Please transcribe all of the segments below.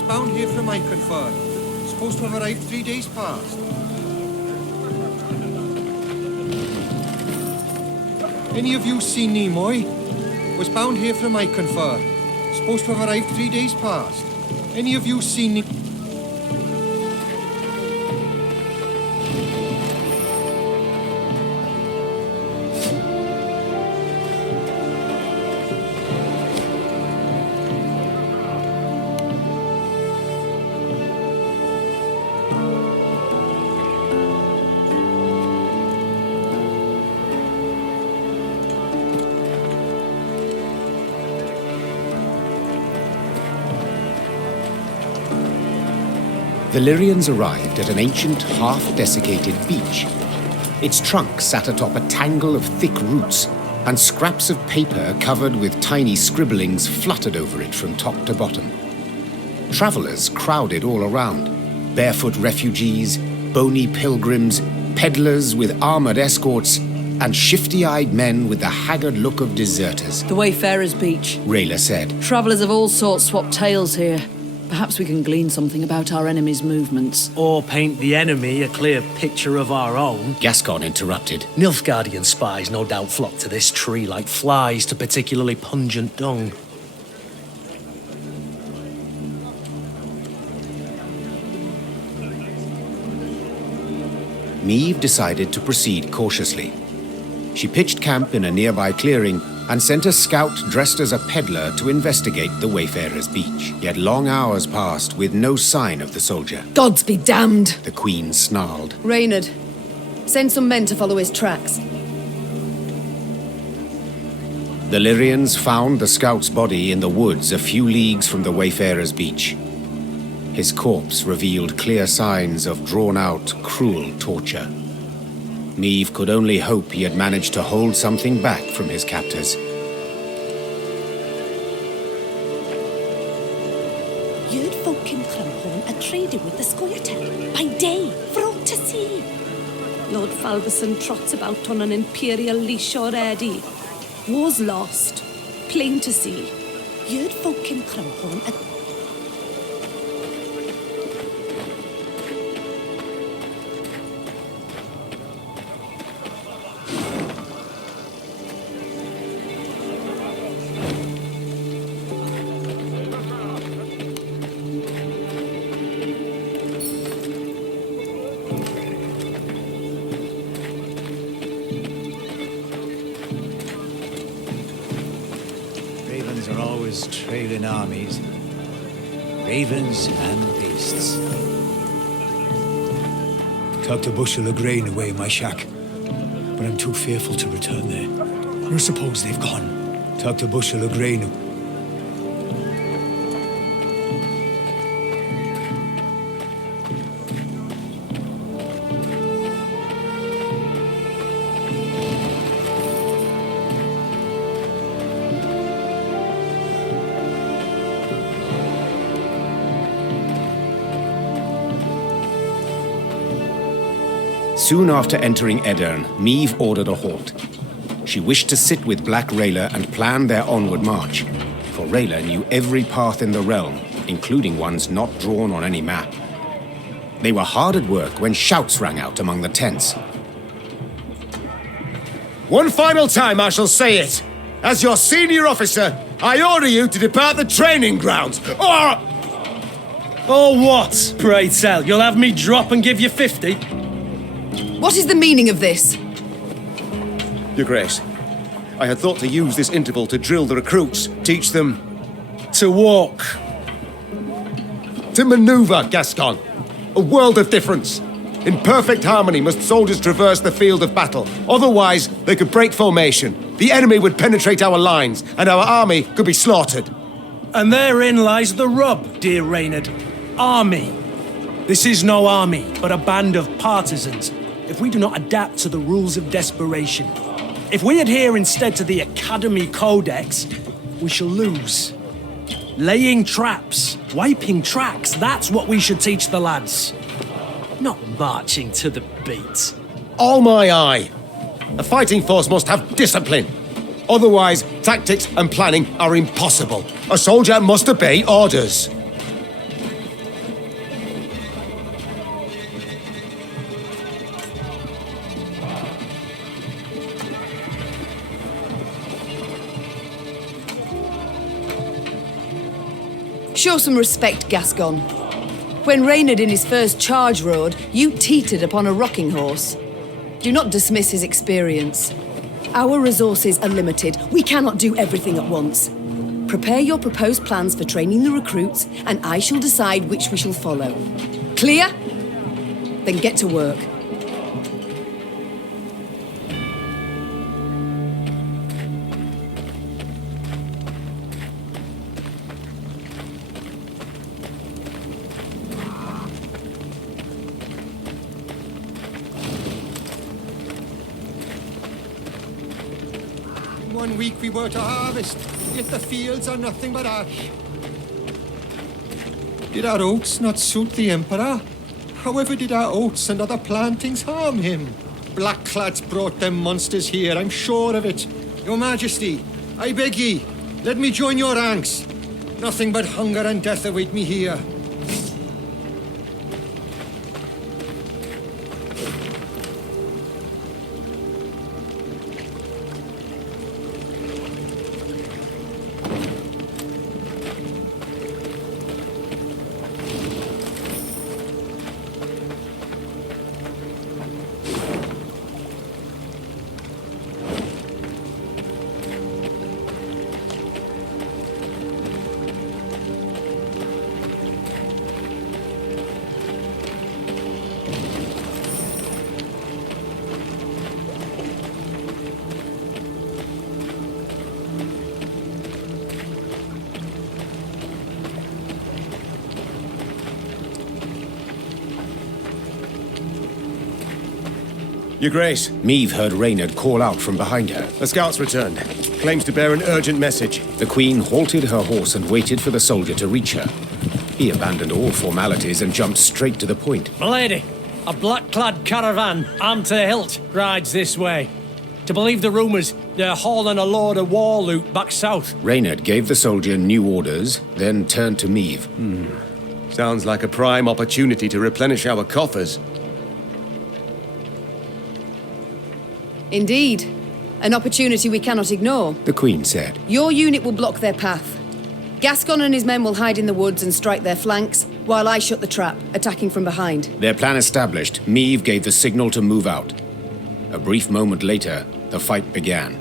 Was bound here from Iconford. Supposed to have arrived 3 days past. Any of you seen Nimoy? Was bound here from Iconford. Supposed to have arrived 3 days past. Any of you seen Nimoy? The Lyrians arrived at an ancient, half-desiccated beach. Its trunk sat atop a tangle of thick roots, and scraps of paper covered with tiny scribblings fluttered over it from top to bottom. Travellers crowded all around. Barefoot refugees, bony pilgrims, peddlers with armoured escorts, and shifty-eyed men with the haggard look of deserters. The Wayfarers' Beach, Rayla said. Travellers of all sorts swap tales here. Perhaps we can glean something about our enemy's movements. Or paint the enemy a clear picture of our own. Gascon interrupted. Nilfgaardian spies no doubt flock to this tree like flies to particularly pungent dung. Niamh decided to proceed cautiously. She pitched camp in a nearby clearing and sent a scout dressed as a peddler to investigate the Wayfarers' Beach. Yet long hours passed with no sign of the soldier. Gods be damned! The Queen snarled. Reynard, send some men to follow his tracks. The Lyrians found the scout's body in the woods a few leagues from the Wayfarers' Beach. His corpse revealed clear signs of drawn-out, cruel torture. Niamh could only hope he had managed to hold something back from his captors. You'd folk in Crumhorn are trading with the Scoia'tael by day, for all to see. Lord Falverson trots about on an imperial leash already. War's lost, plain to see. You'd folk in Crumhorn are... Ravens are always trailing armies. Ravens and beasts. Tucked a bushel of grain away in my shack, but I'm too fearful to return there. Or suppose they've gone. Tucked a bushel of grain. Soon after entering Edirn, Niamh ordered a halt. She wished to sit with Black Rayla and plan their onward march, for Rayla knew every path in the realm, including ones not drawn on any map. They were hard at work when shouts rang out among the tents. One final time I shall say it. As your senior officer, I order you to depart the training grounds, or... Oh, what? Pray tell, you'll have me drop and give you 50? What is the meaning of this? Your Grace, I had thought to use this interval to drill the recruits, teach them... To walk. to maneuver, Gascon. A world of difference. In perfect harmony must soldiers traverse the field of battle. Otherwise, they could break formation. The enemy would penetrate our lines, and our army could be slaughtered. And therein lies the rub, dear Reynard. Army. This is no army, but a band of partisans. If we do not adapt to the rules of desperation, if we adhere instead to the Academy Codex, we shall lose. Laying traps, wiping tracks, that's what we should teach the lads. Not marching to the beat. All my eye. A fighting force must have discipline. Otherwise, tactics and planning are impossible. A soldier must obey orders. Show some respect, Gascon. When Reynard in his first charge rode, you teetered upon a rocking horse. Do not dismiss his experience. Our resources are limited. We cannot do everything at once. Prepare your proposed plans for training the recruits, and I shall decide which we shall follow. Clear? Then get to work. One week we were to harvest, yet the fields are nothing but ash. Did our oats not suit the Emperor? However did our oats and other plantings harm him? Blackclads brought them monsters here, I'm sure of it. Your Majesty, I beg ye, let me join your ranks. Nothing but hunger and death await me here. Your Grace. Meave heard Reynard call out from behind her. A scout's returned. Claims to bear an urgent message. The Queen halted her horse and waited for the soldier to reach her. He abandoned all formalities and jumped straight to the point. Milady, a black-clad caravan, armed to the hilt, rides this way. To believe the rumours, they're hauling a load of war loot back south. Reynard gave the soldier new orders, then turned to Meave. Sounds like a prime opportunity to replenish our coffers. Indeed. An opportunity we cannot ignore. The Queen said. Your unit will block their path. Gascon and his men will hide in the woods and strike their flanks, while I shut the trap, attacking from behind. Their plan established, Meave gave the signal to move out. A brief moment later, the fight began.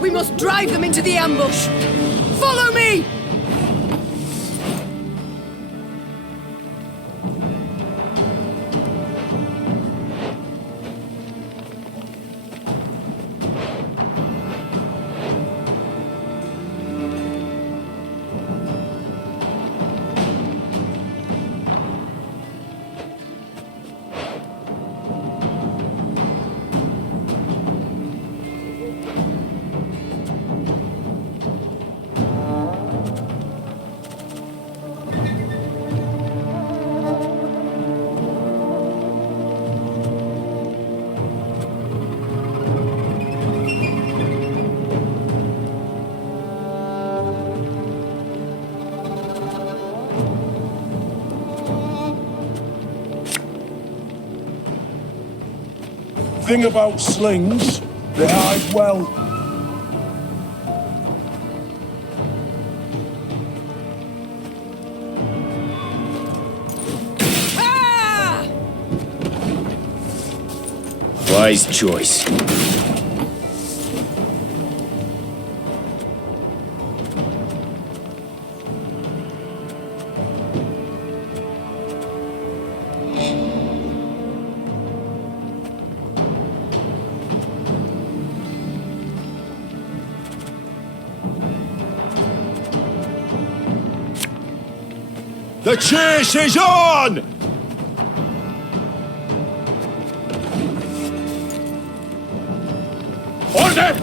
We must drive them into the ambush! Follow me! Thing about slings, they hide well. Ah! Wise choice. The chase is on! Order!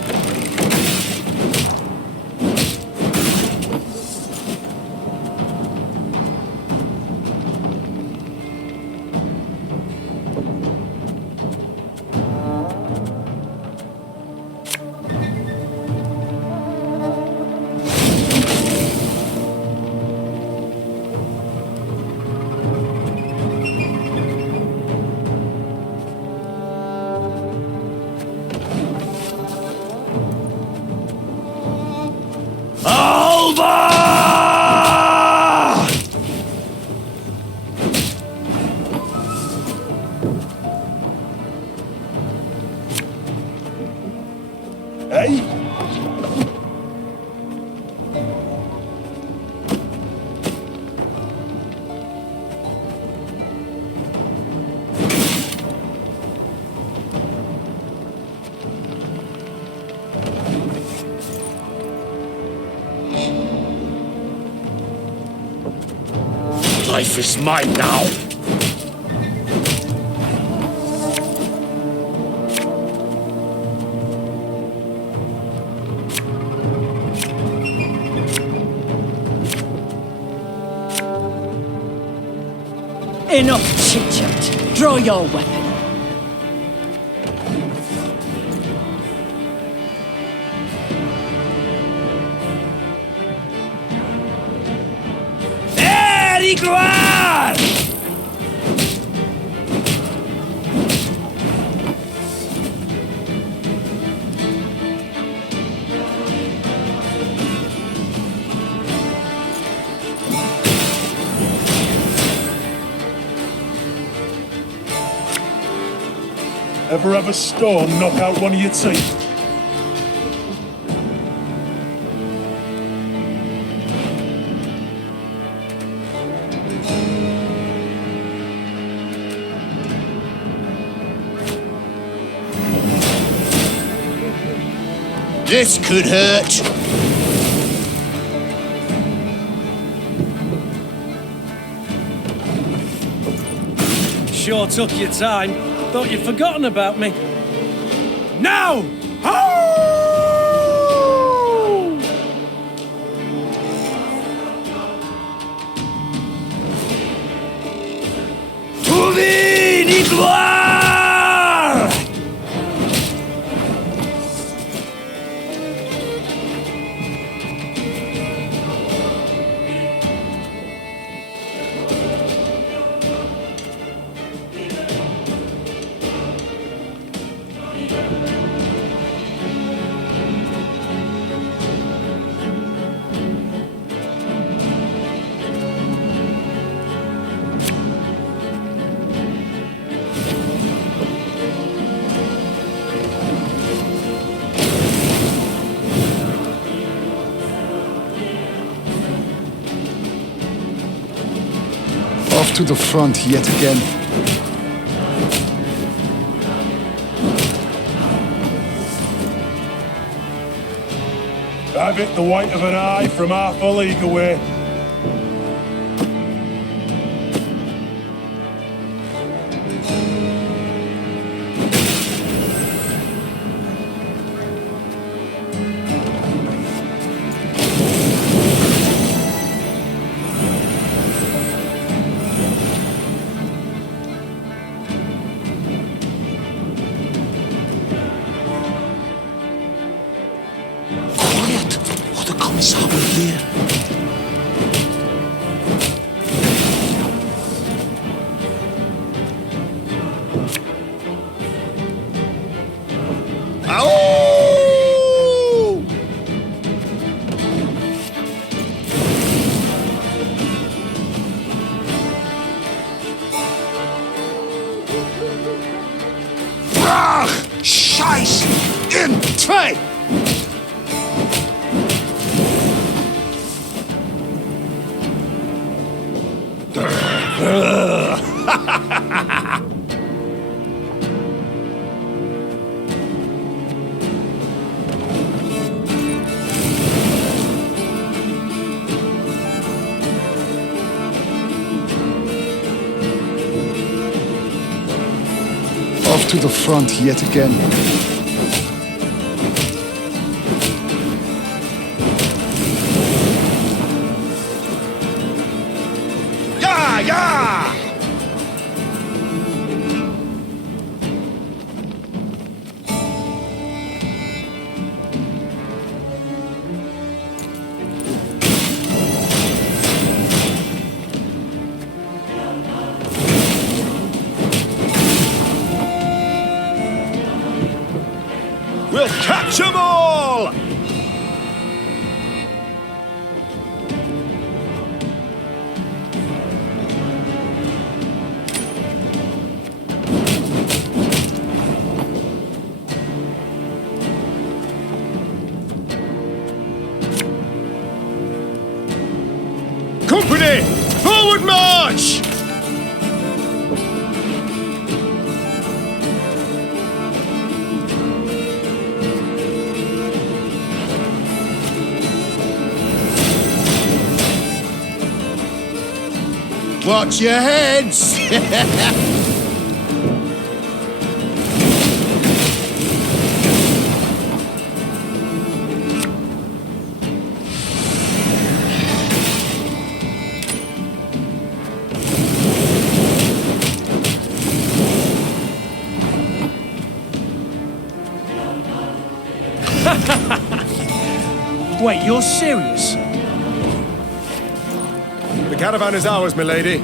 Hey? Life is mine now. Enough chit-chat. Draw your weapon. Very glad! Ever have a storm knock out one of your teeth? This could hurt. Sure took your time. Thought you'd forgotten about me. Now! Ho! Tuvi ni gloire! Off to the front yet again. I've hit the white of an eye from half a league away. Scheiß in zwei! to the front yet again. Yeah, yeah! We'll catch 'em all! Company! Forward march! Watch your heads! Wait, you're serious? The caravan is ours, milady.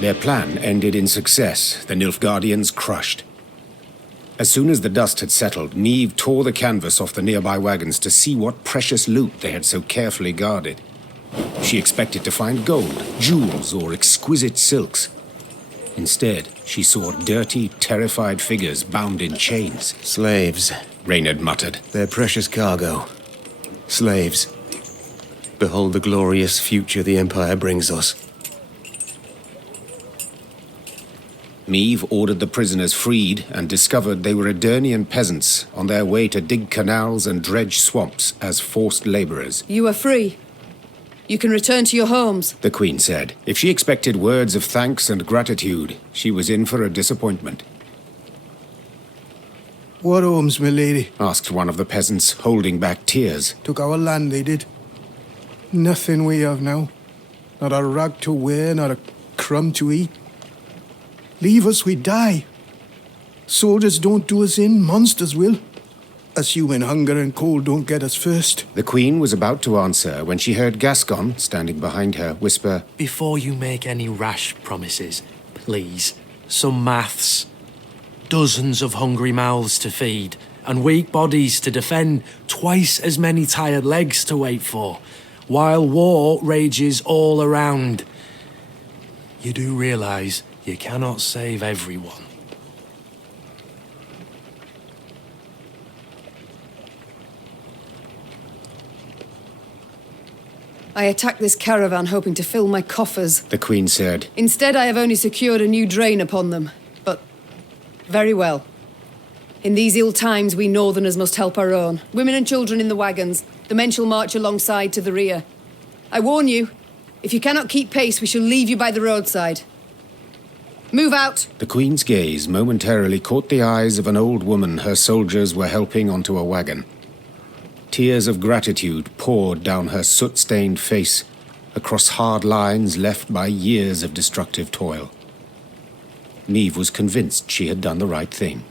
Their plan ended in success, the Nilfgaardians crushed. As soon as the dust had settled, Niamh tore the canvas off the nearby wagons to see what precious loot they had so carefully guarded. She expected to find gold, jewels, or exquisite silks. Instead, she saw dirty, terrified figures bound in chains. Slaves. Reynard muttered. Their precious cargo. Slaves. Behold the glorious future the Empire brings us. Niamh ordered the prisoners freed and discovered they were Edirnian peasants on their way to dig canals and dredge swamps as forced laborers. You are free. You can return to your homes. The Queen said. If she expected words of thanks and gratitude, she was in for a disappointment. What homes, my lady? Asked one of the peasants, holding back tears. Took our land, they did. Nothing we have now. Not a rag to wear, not a crumb to eat. Leave us, we die. Soldiers don't do us in, monsters will. Assuming hunger and cold don't get us first. The Queen was about to answer when she heard Gascon, standing behind her, whisper, Before you make any rash promises, please, some maths. Dozens of hungry mouths to feed, and weak bodies to defend, twice as many tired legs to wait for, while war rages all around. You do realise you cannot save everyone. I attacked this caravan hoping to fill my coffers. The Queen said. Instead, I have only secured a new drain upon them. But very well. In these ill times, we Northerners must help our own. Women and children in the wagons. The men shall march alongside to the rear. I warn you, if you cannot keep pace, we shall leave you by the roadside. Move out! The Queen's gaze momentarily caught the eyes of an old woman her soldiers were helping onto a wagon. Tears of gratitude poured down her soot-stained face, across hard lines left by years of destructive toil. Niamh was convinced she had done the right thing.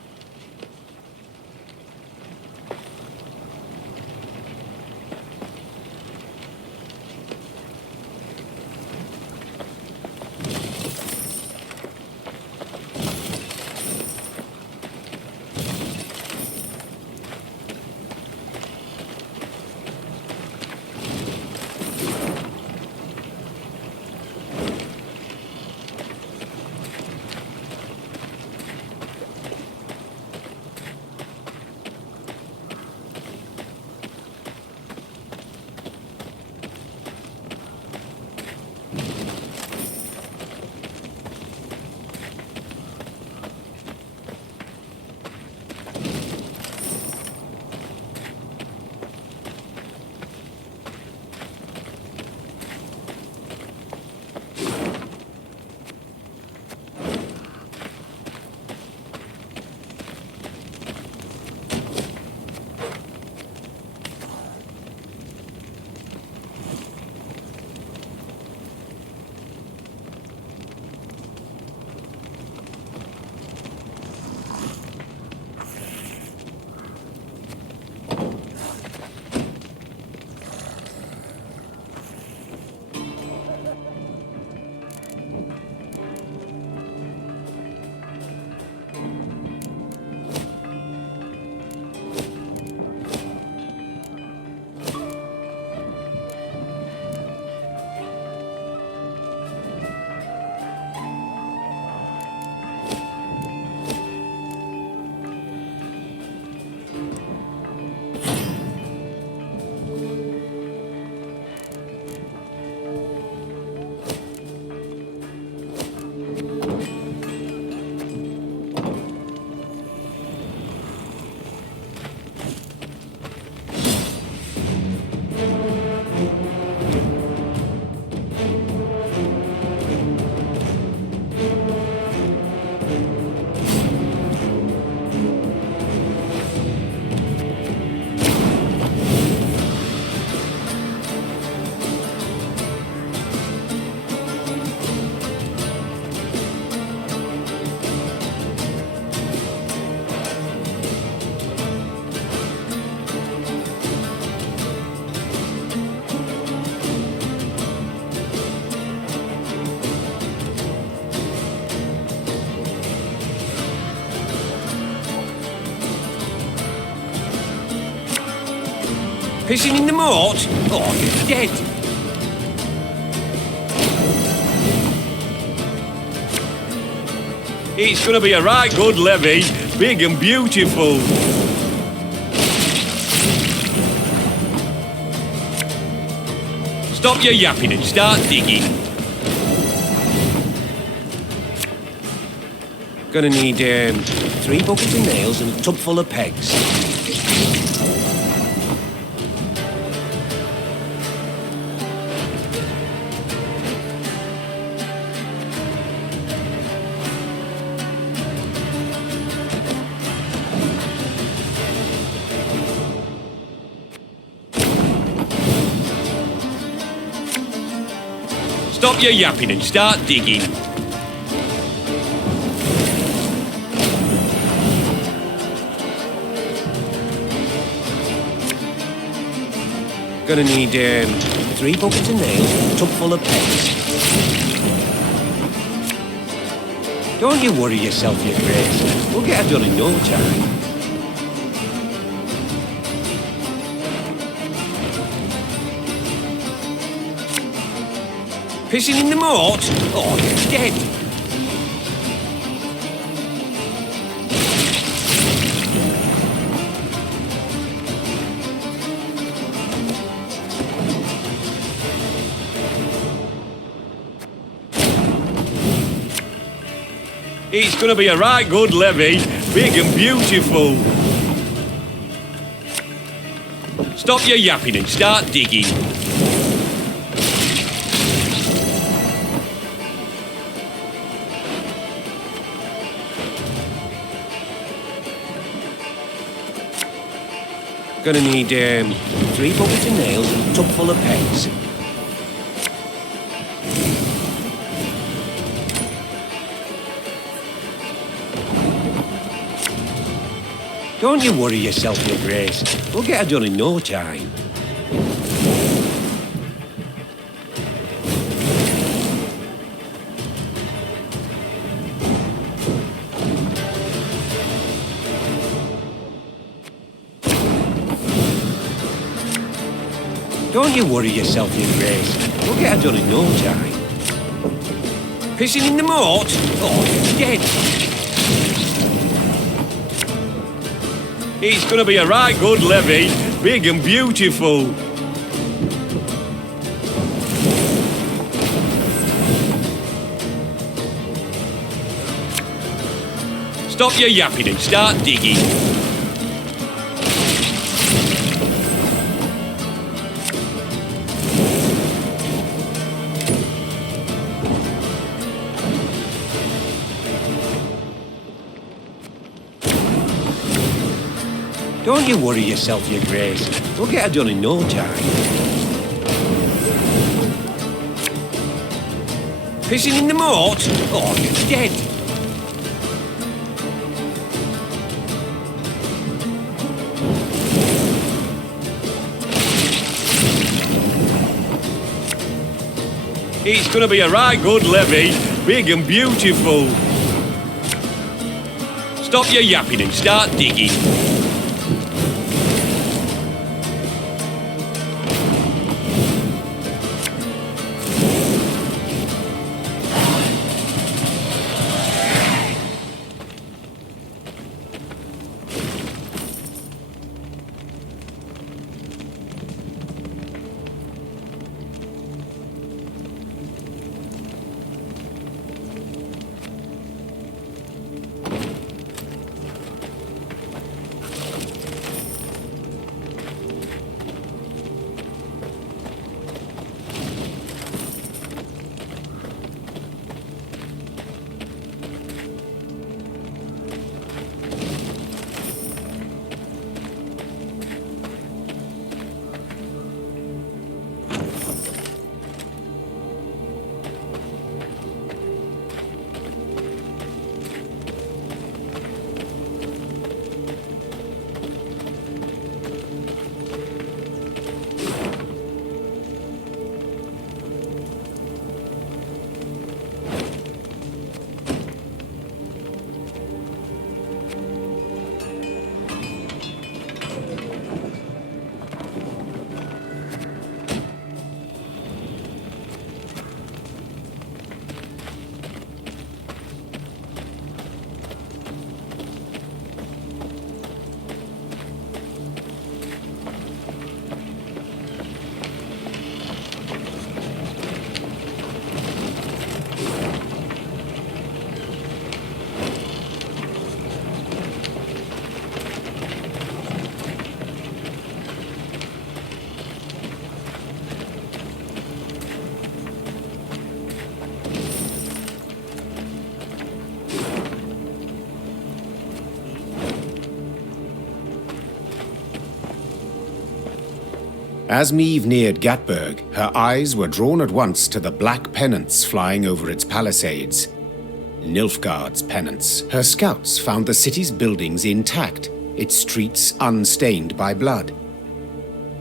Pissing in the moat? Oh, you're dead. It's gonna be a right good levy, big and beautiful. Stop your yapping and start digging. Gonna need 3 buckets of nails and a tub full of pegs. Stop your yapping and start digging. Gonna need 3 buckets of nails and a tub full of pegs. Don't you worry yourself, your grace. We'll get it done in no time. Pissing in the moat? Oh, you're dead. It's gonna be a right good levy, big and beautiful. Stop your yapping and start digging. Gonna need 3 buckets of nails and a tub full of pegs. Don't you worry yourself, your grace. We'll get it done in no time. Don't you worry yourself, your grace. We'll get it done in no time. Pissing in the moat? Oh, you're dead. It's gonna be a right good levy, big and beautiful. Stop your yapping and start digging. Don't you worry yourself, your grace. We'll get it done in no time. Pissing in the moat? Oh, you're dead. It's gonna be a right good levy, big and beautiful. Stop your yapping and start digging. As Meve neared Gatburg, her eyes were drawn at once to the black pennants flying over its palisades. Nilfgaard's pennants. Her scouts found the city's buildings intact, its streets unstained by blood.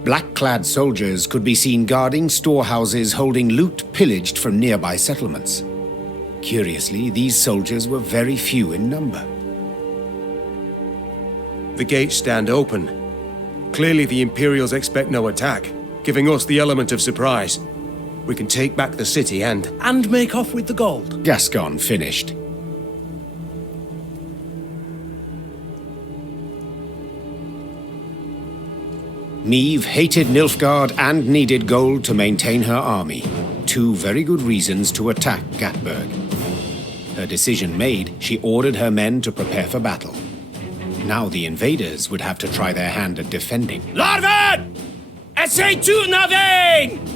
Black-clad soldiers could be seen guarding storehouses holding loot pillaged from nearby settlements. Curiously, these soldiers were very few in number. The gates stand open. Clearly the Imperials expect no attack, giving us the element of surprise. We can take back the city and make off with the gold. Gascon finished. Meve hated Nilfgaard and needed gold to maintain her army. Two very good reasons to attack Gatburg. Her decision made, she ordered her men to prepare for battle. Now the invaders would have to try their hand at defending. Larven! Essay to Navain!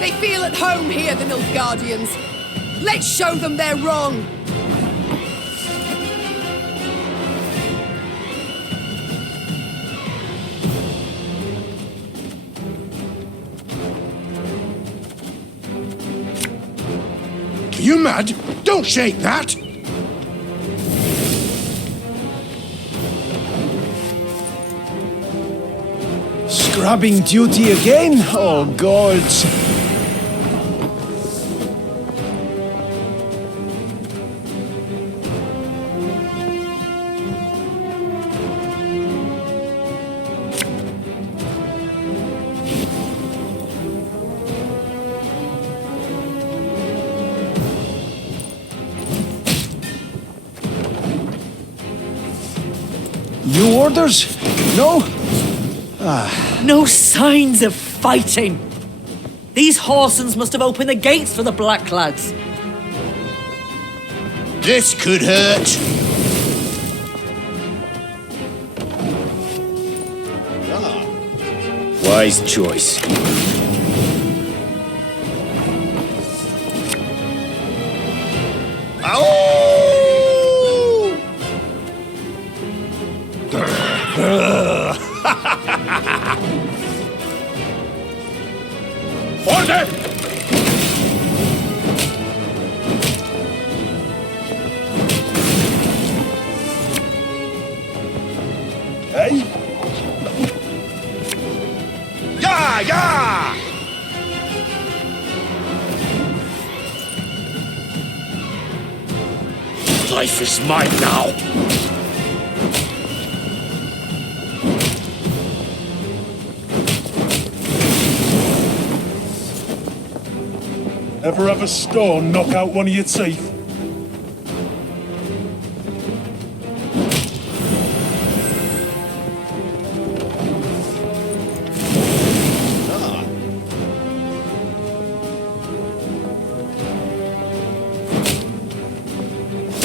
They feel at home here, the Nilfgaardians. Let's show them they're wrong. Are you mad? Don't shake that! Scrubbing duty again? Oh, God. New orders? No? No signs of fighting. These Horsens must have opened the gates for the Blacklads. This could hurt. wise choice. Order! Hey? Yeah, yeah! Life is mine now. Ever have a stone knock out one of your teeth?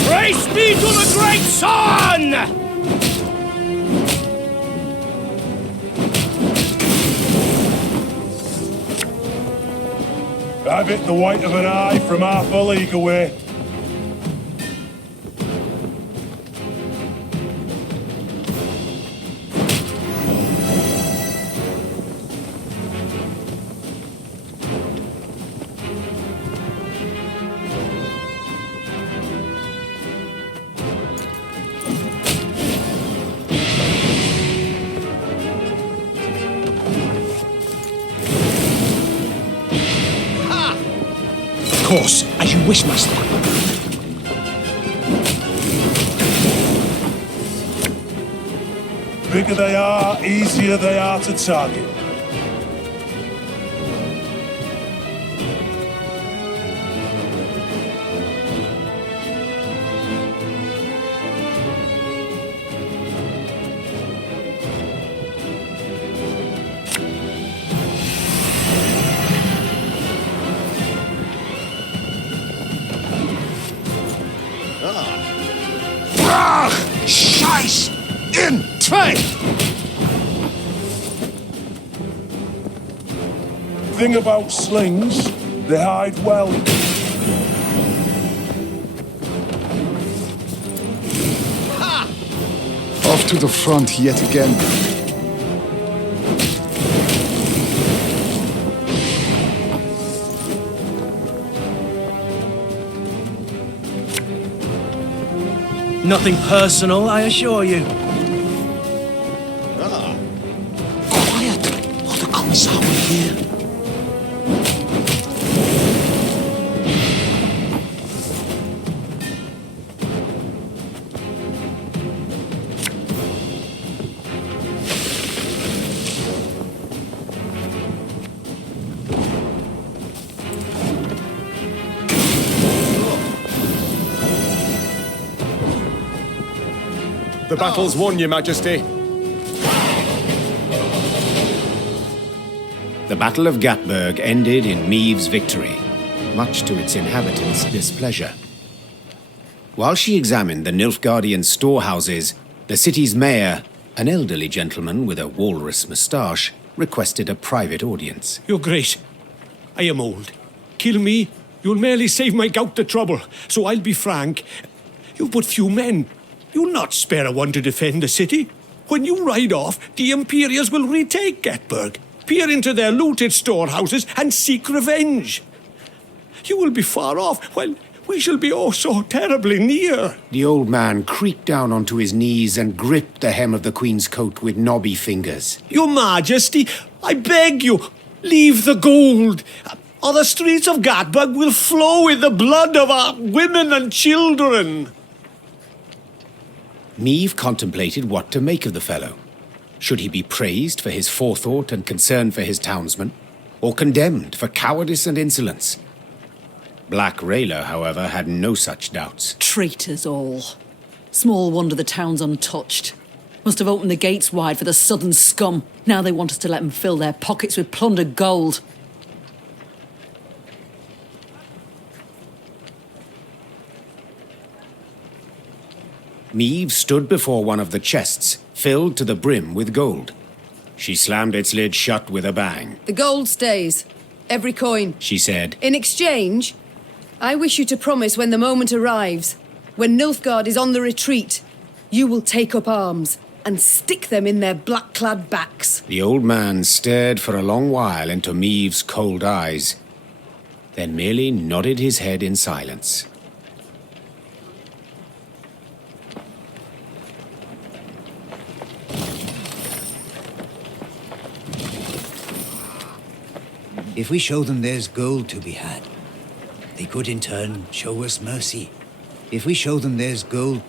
Praise be to the great sun! I've hit the white of an eye from half a league away. Of course, as you wish, master. Bigger they are, easier they are to target. Retreat! Thing about slings, they hide well. Off to the front yet again. Nothing personal, I assure you. Quiet, or the Commissar will hear. The battle's won, Your Majesty. The Battle of Gatburg ended in Meave's victory, much to its inhabitants' displeasure. While she examined the Nilfgaardian storehouses, the city's mayor, an elderly gentleman with a walrus moustache, requested a private audience. Your Grace, I am old. Kill me, you'll merely save my gout the trouble. So I'll be frank. You've but few men. You'll not spare one to defend the city. When you ride off, the Imperials will retake Gatburg, peer into their looted storehouses, and seek revenge. You will be far off, while we shall be oh so terribly near. The old man creaked down onto his knees and gripped the hem of the Queen's coat with knobby fingers. Your Majesty, I beg you, leave the gold, or the streets of Gatburg will flow with the blood of our women and children. Meave contemplated what to make of the fellow. Should he be praised for his forethought and concern for his townsmen, or condemned for cowardice and insolence? Black Rayla, however, had no such doubts. Traitors all. Small wonder the town's untouched. Must have opened the gates wide for the southern scum. Now they want us to let them fill their pockets with plundered gold. Meave stood before one of the chests, filled to the brim with gold. She slammed its lid shut with a bang. The gold stays. Every coin. She said, In exchange, I wish you to promise when the moment arrives, when Nilfgaard is on the retreat, you will take up arms and stick them in their black-clad backs. The old man stared for a long while into Meave's cold eyes, then merely nodded his head in silence. If we show them there's gold to be had, they could in turn show us mercy. If we show them there's gold...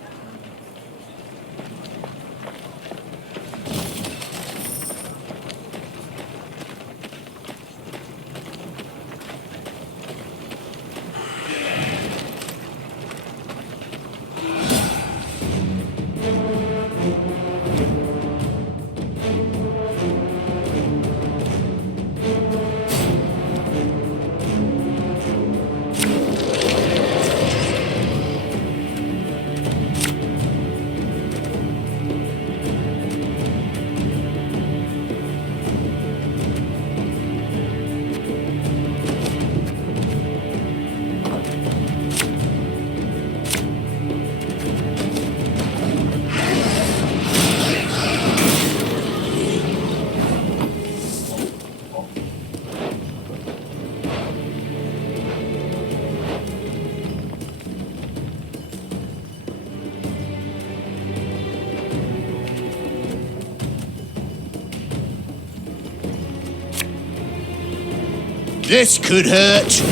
This could hurt.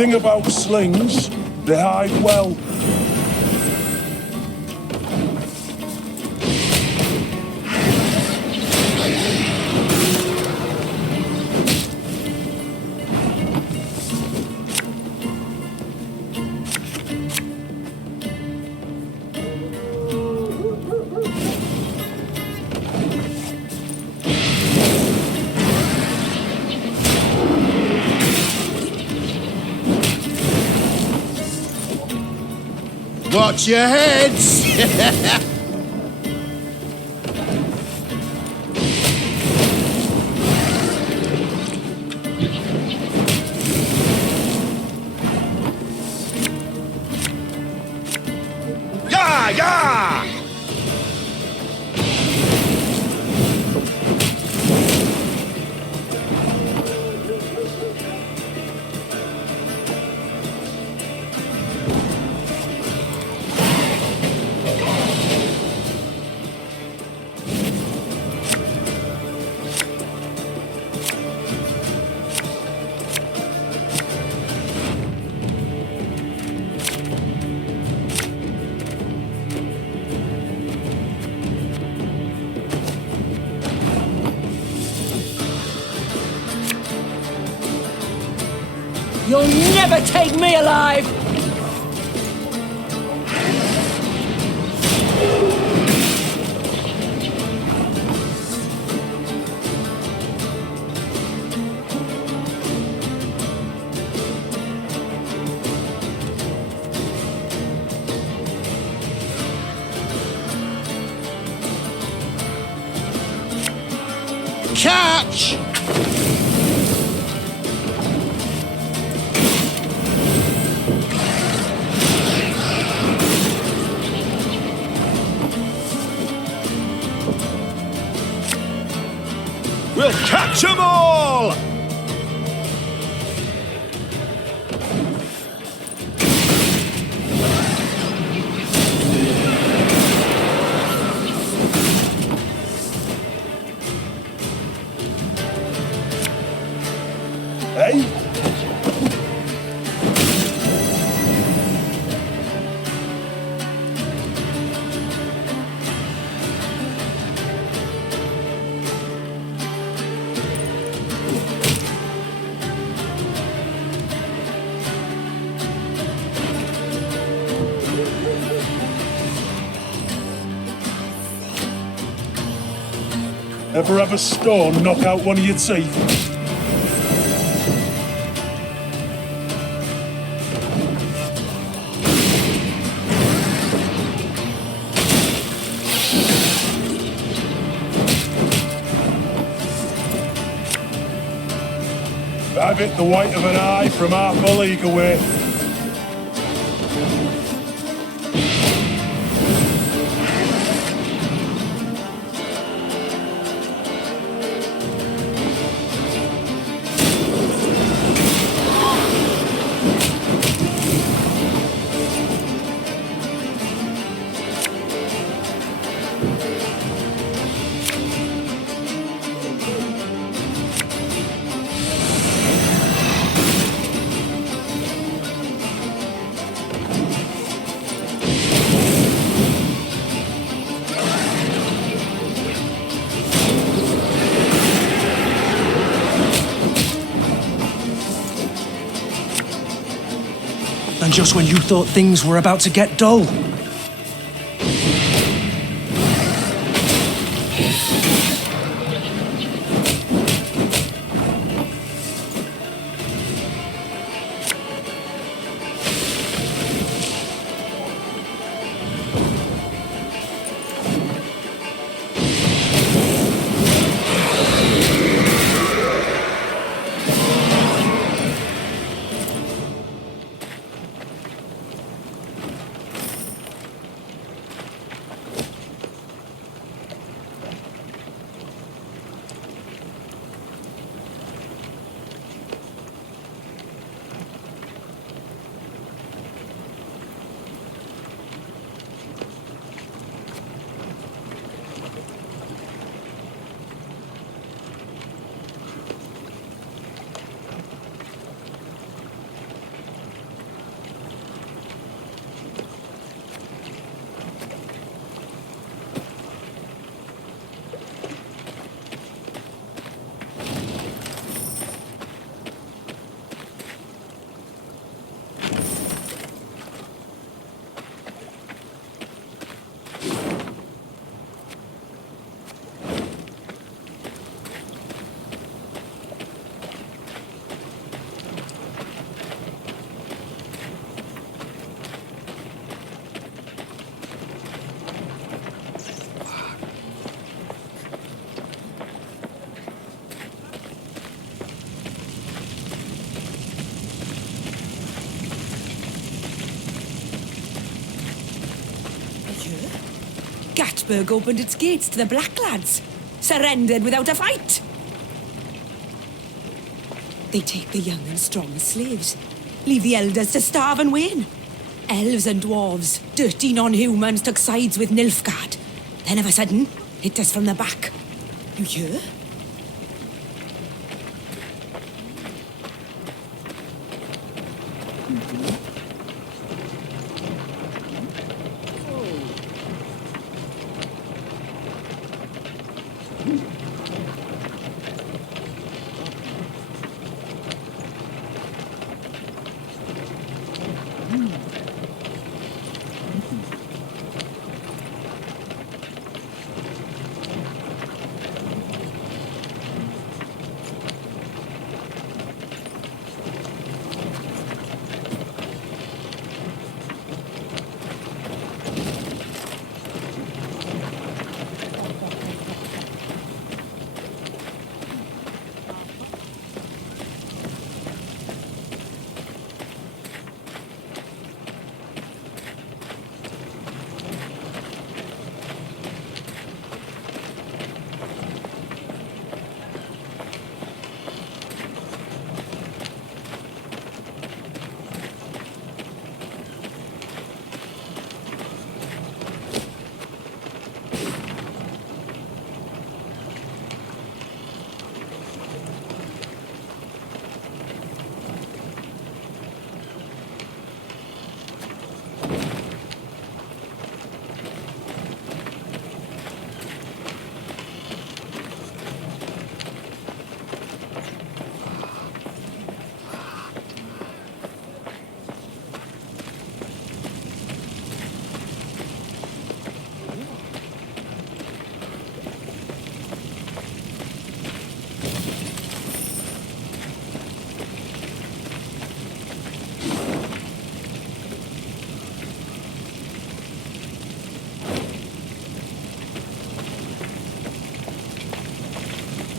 Thing about slings, they hide well. Watch your heads! Yeah, yeah! You'll never take me alive! Catch! We'll catch 'em all! Hey? Ever have a stone knock out one of your teeth? I've hit the white of an eye from half a league away. And just when you thought things were about to get dull. Branchburg opened its gates to the black lads. Surrendered without a fight. They take the young and strong as slaves. Leave the elders to starve and wane. Elves and dwarves, dirty non-humans, took sides with Nilfgaard. Then of a sudden, hit us from the back. You hear?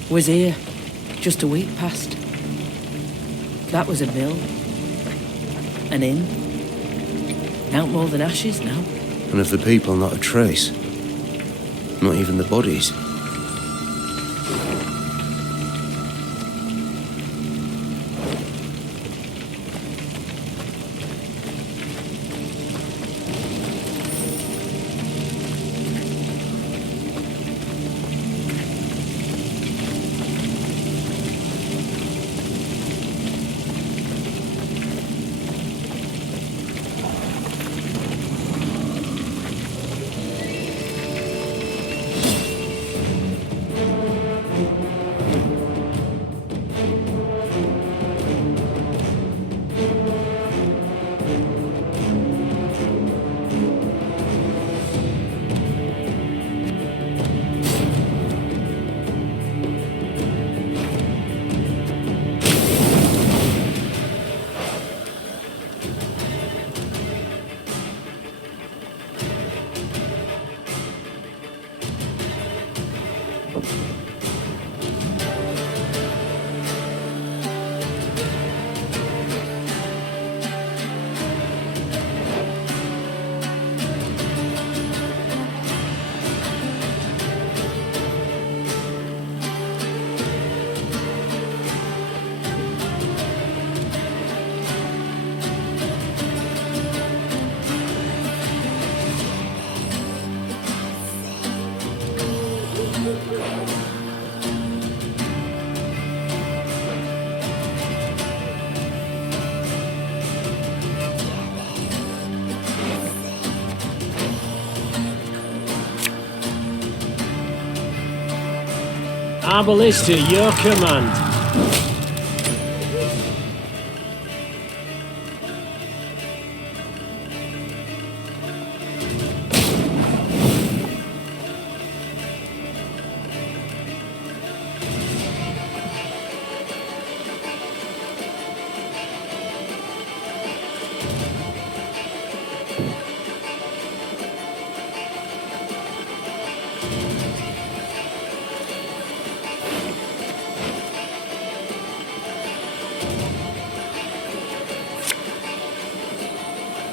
Was here, just a week past. That was a mill. An inn. Out more than ashes now. And of the people, not a trace. Not even the bodies. Our ballistae, your command.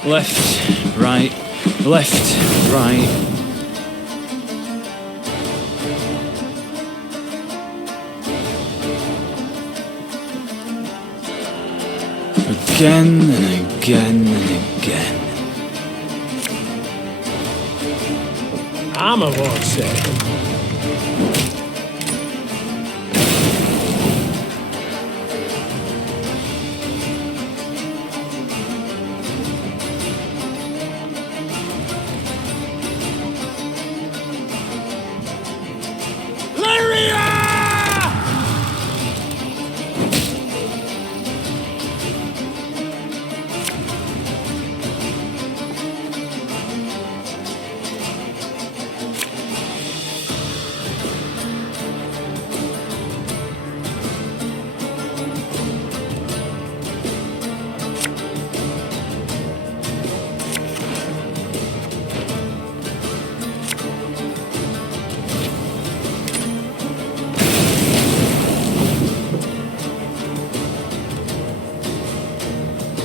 Left, right, left, right. Again and again and again. Armor won't save.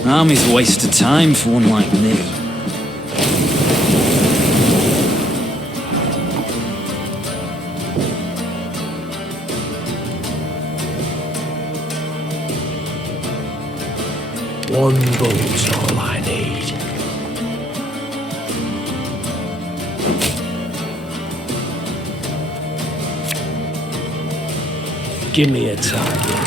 Army's a waste of time for one like me. One boat's all I need. Give me a target.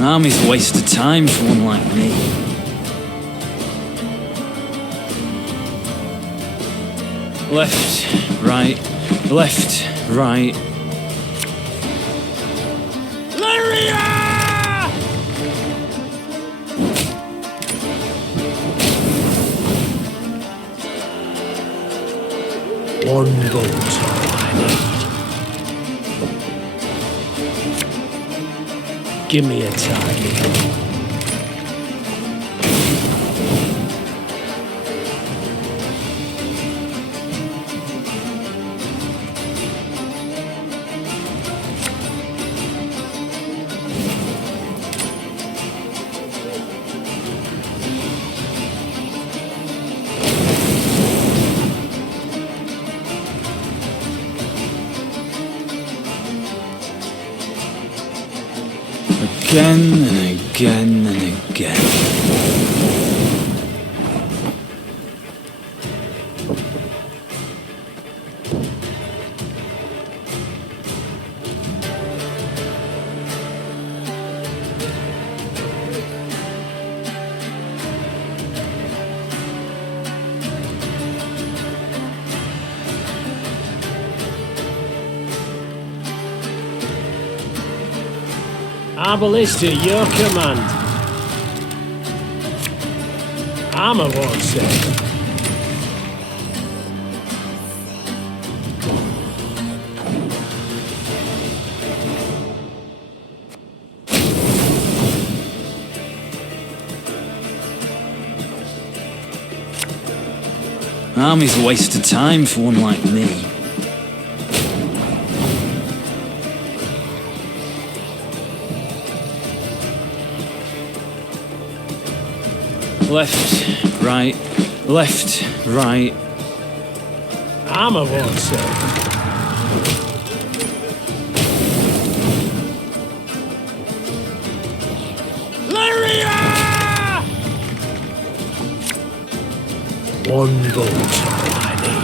Army's a waste of time for one like me. Left, right, left, right. One boat's all I need. Give me a target. Again and again and again. Our ballista, your command. Armor won't save. Army's a waste of time for one like me. Left, right, left, right. I'm a one say. One vote, all I need.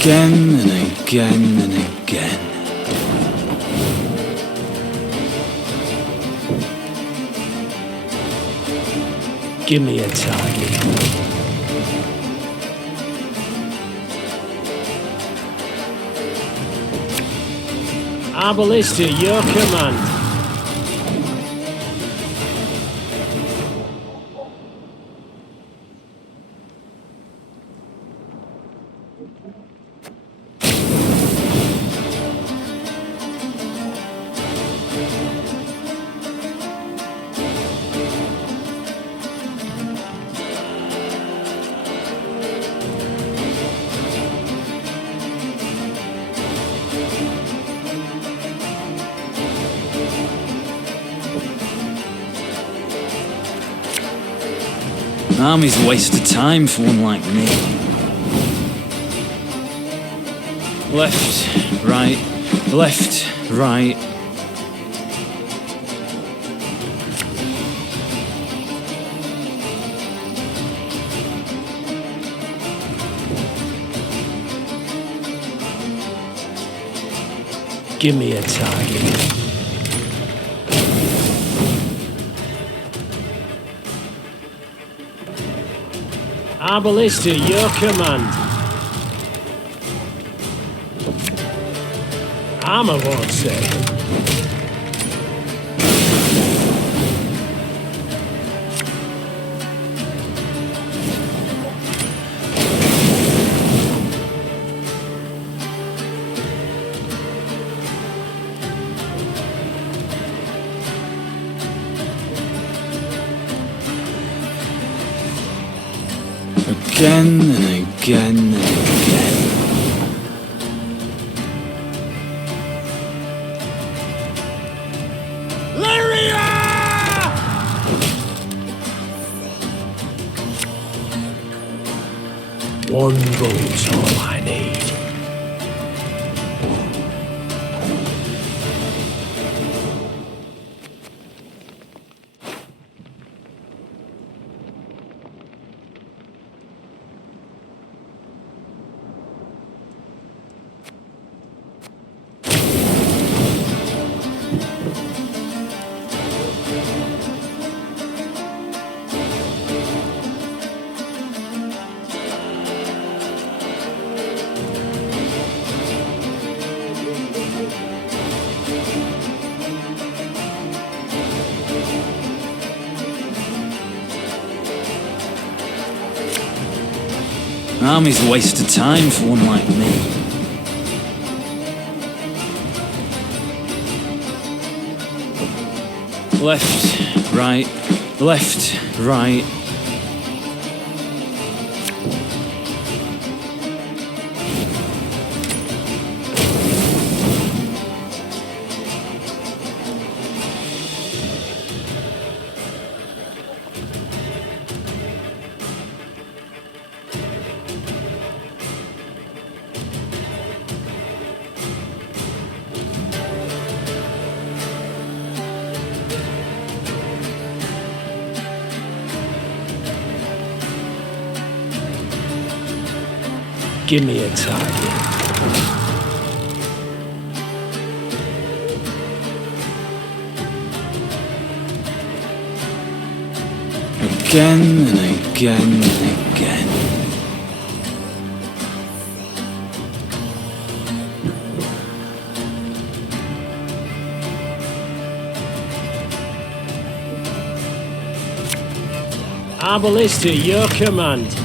Again and again and again. Give me a target. Our ballista, your command. Army's a waste of time for one like me. Left, right, left, right. Give me a target. Our ballista, your command. Armor won't say. Again and again and again. One vote's all I need. Army's a waste of time for one like me. Left, right, left, right. Give me a target. Again and again and again. Our ballista, your command.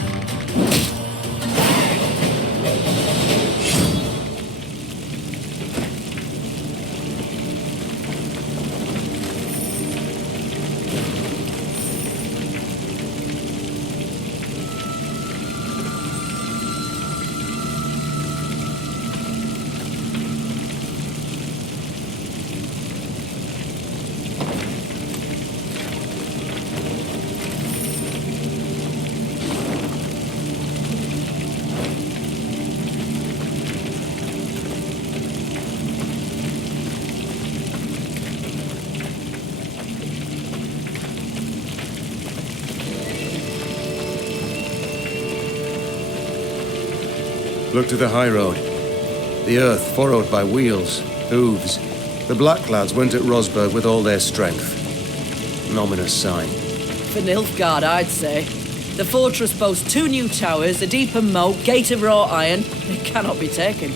Look to the high road. The earth furrowed by wheels, hooves. The Black Lads went at Rosberg with all their strength. An ominous sign. For Nilfgaard, I'd say. The fortress boasts 2 new towers, a deeper moat, gate of wrought iron. It cannot be taken.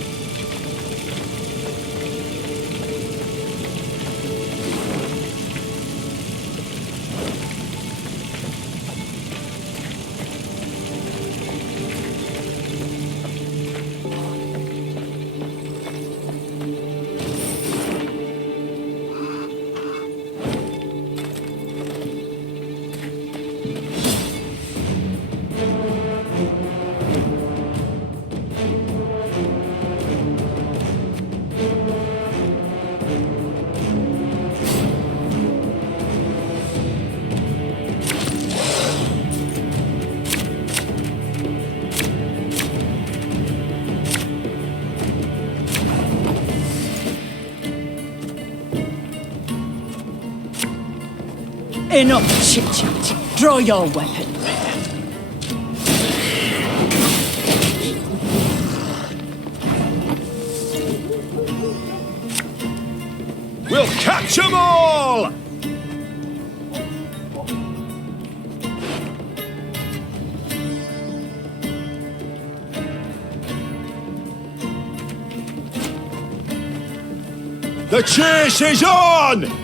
Enough chit-chat. Draw your weapon. We'll catch 'em all! The chase is on!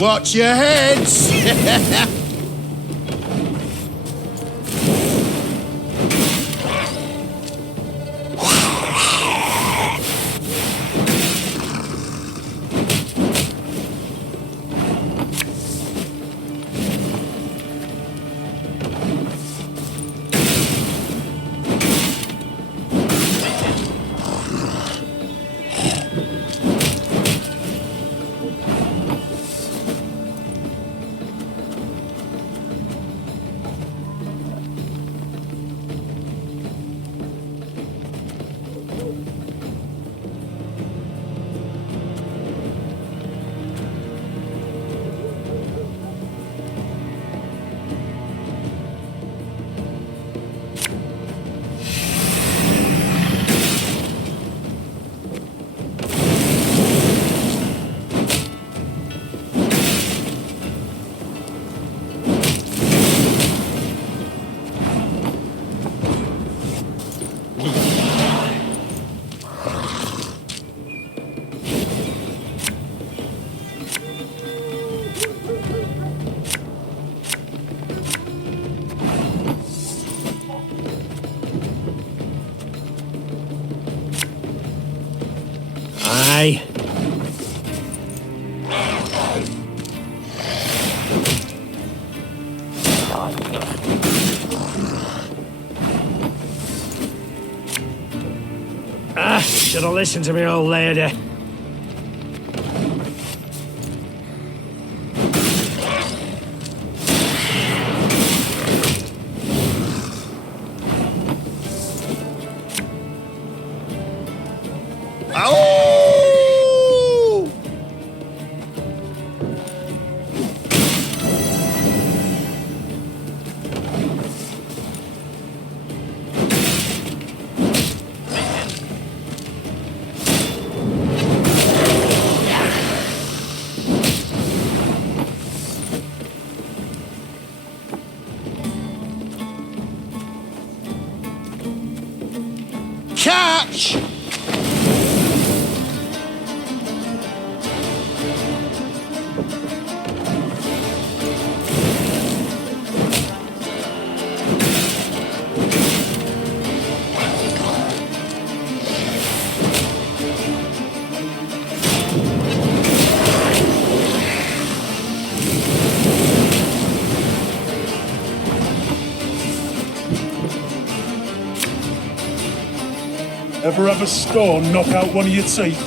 Watch your heads! Aye. Should have listened to me, old lady. Catch! Ever have a stone knock out one of your teeth?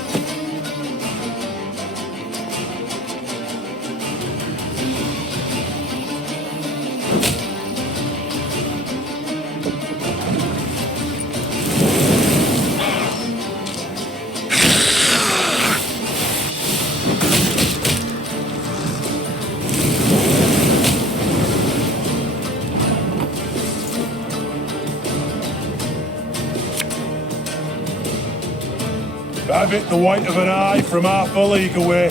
Have it the white of an eye from half a league away.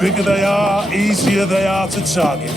Bigger they are, easier they are to target.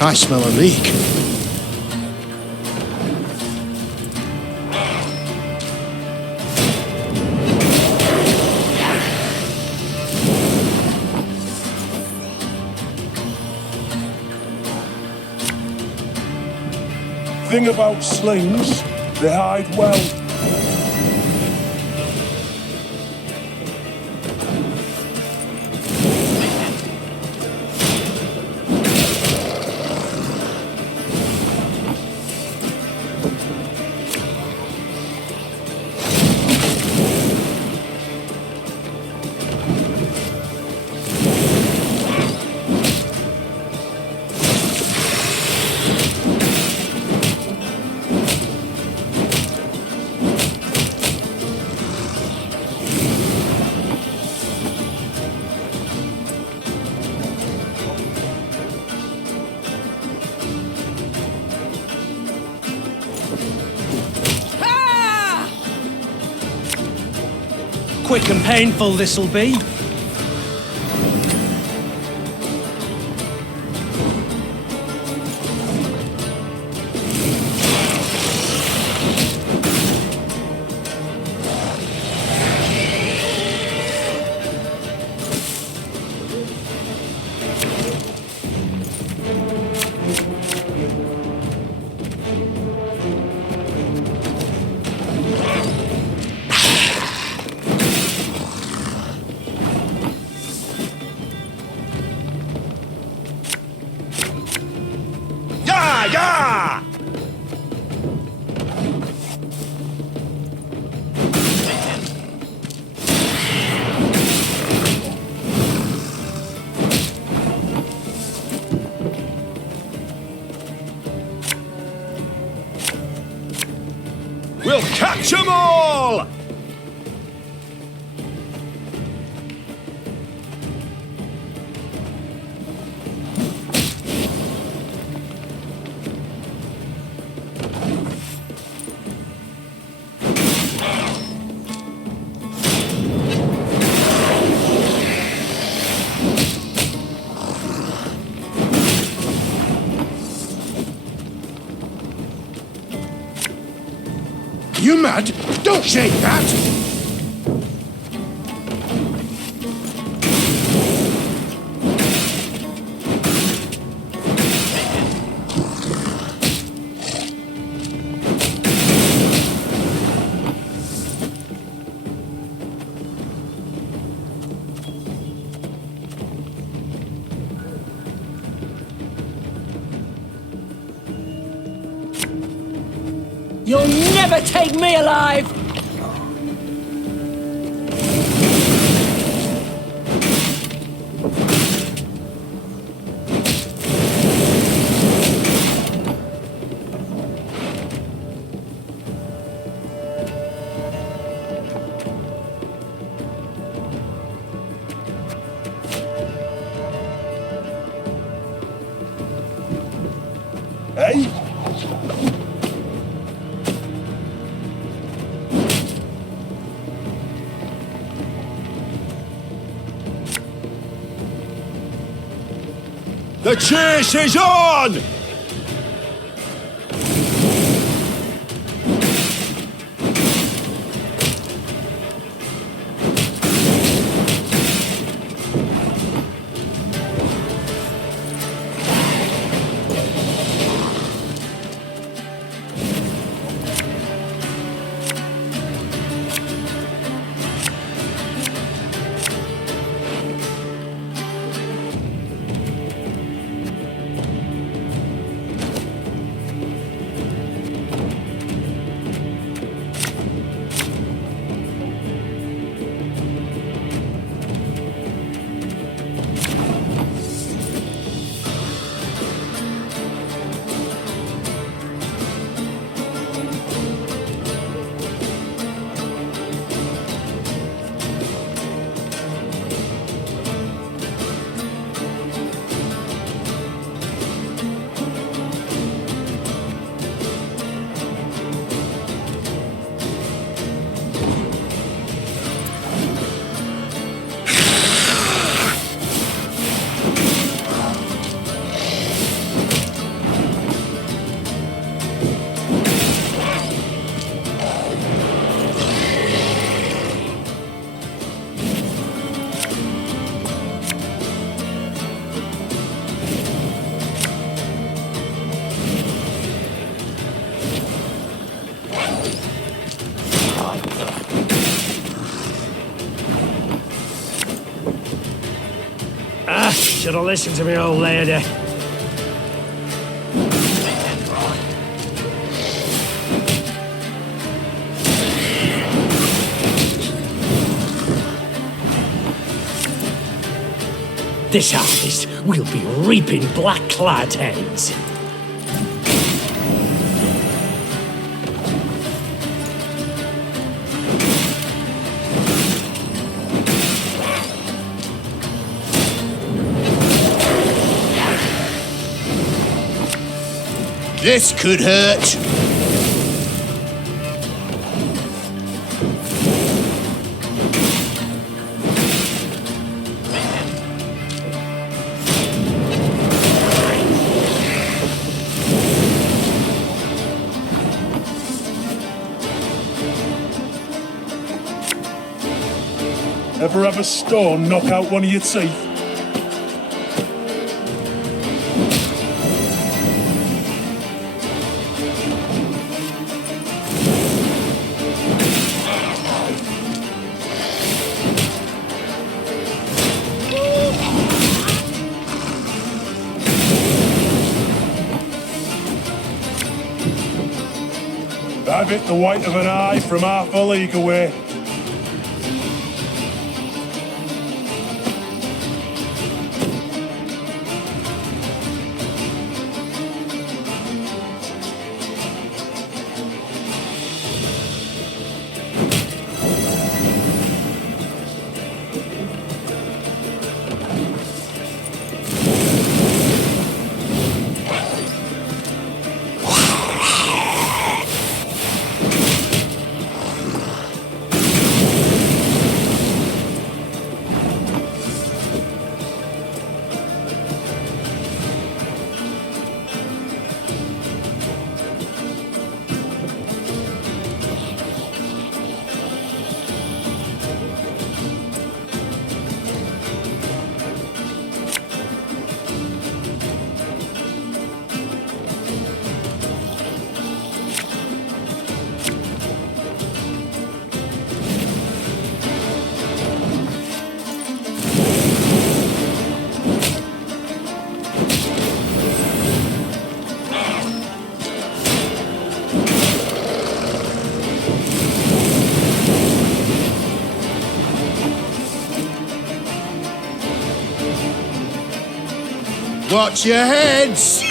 I smell a leak. Thing about slings, they hide well. Quick and painful this'll be. We'll catch 'em all! mad? Don't shake that! You'll never take me alive! Hey? The chase is on! Should have listened to me, old lady. This harvest, we'll be reaping black-clad heads. This could hurt. Ever have a stone knock out one of your teeth? I've hit the white of an eye from half a league away. Watch your heads!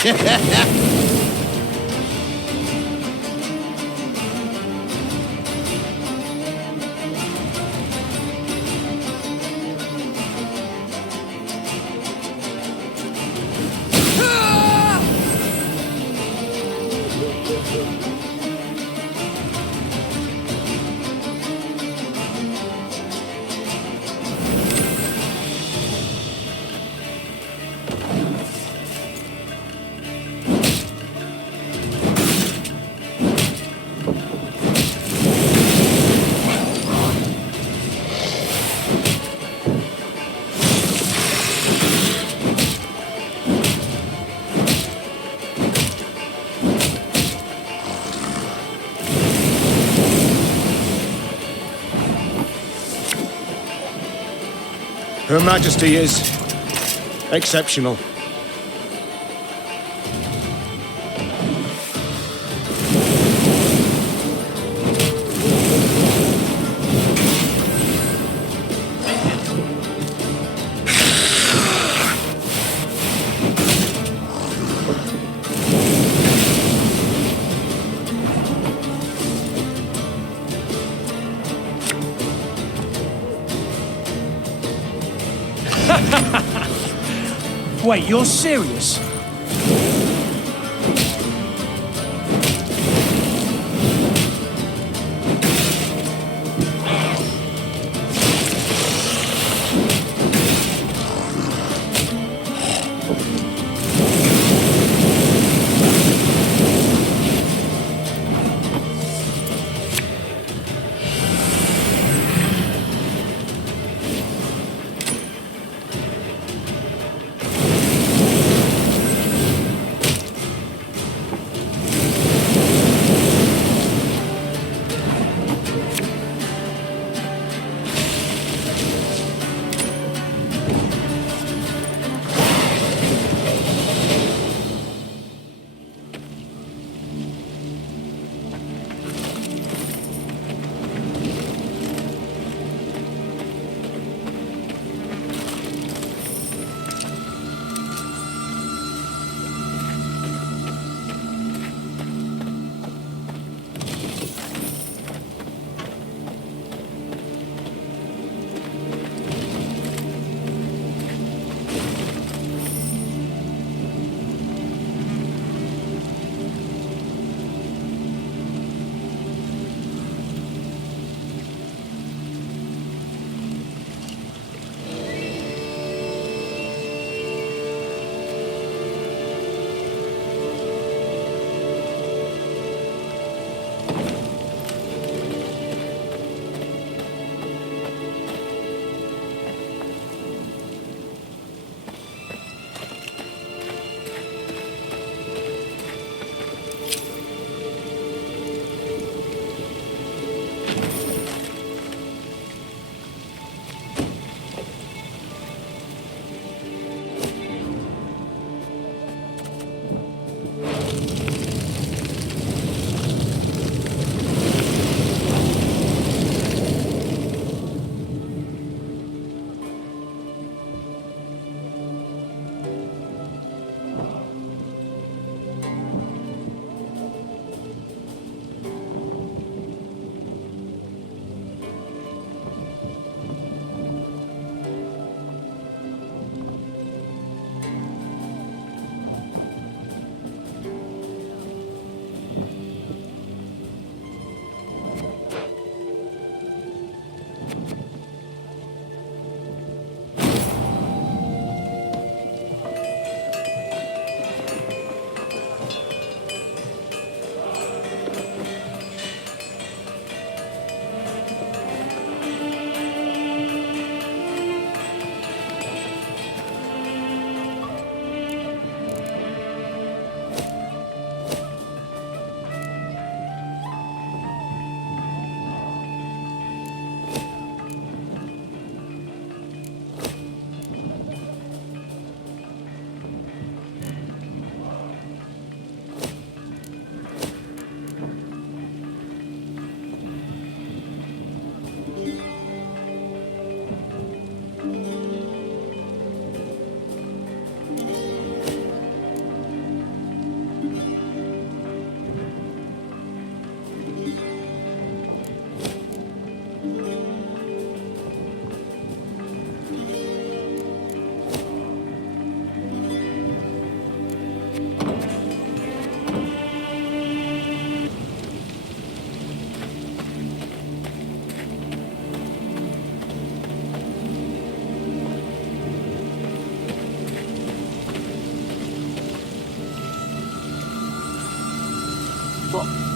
Her Majesty is exceptional. Wait, you're serious?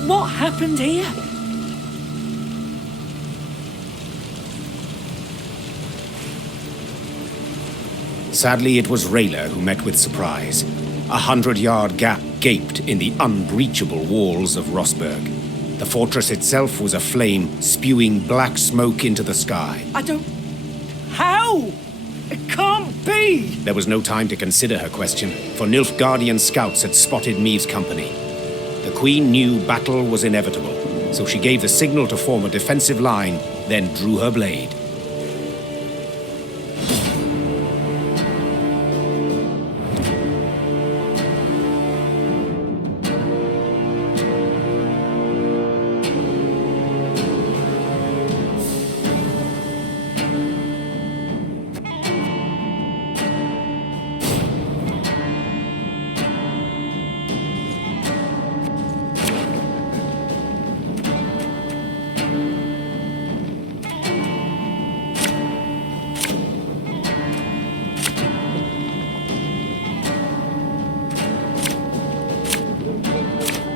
What happened here? Sadly, it was Rayla who met with surprise. 100-yard gap gaped in the unbreachable walls of Rosberg. The fortress itself was aflame, spewing black smoke into the sky. I don't... How? It can't be! There was no time to consider her question, for Nilfgaardian scouts had spotted Meave's company. The Queen knew battle was inevitable, so she gave the signal to form a defensive line, then drew her blade.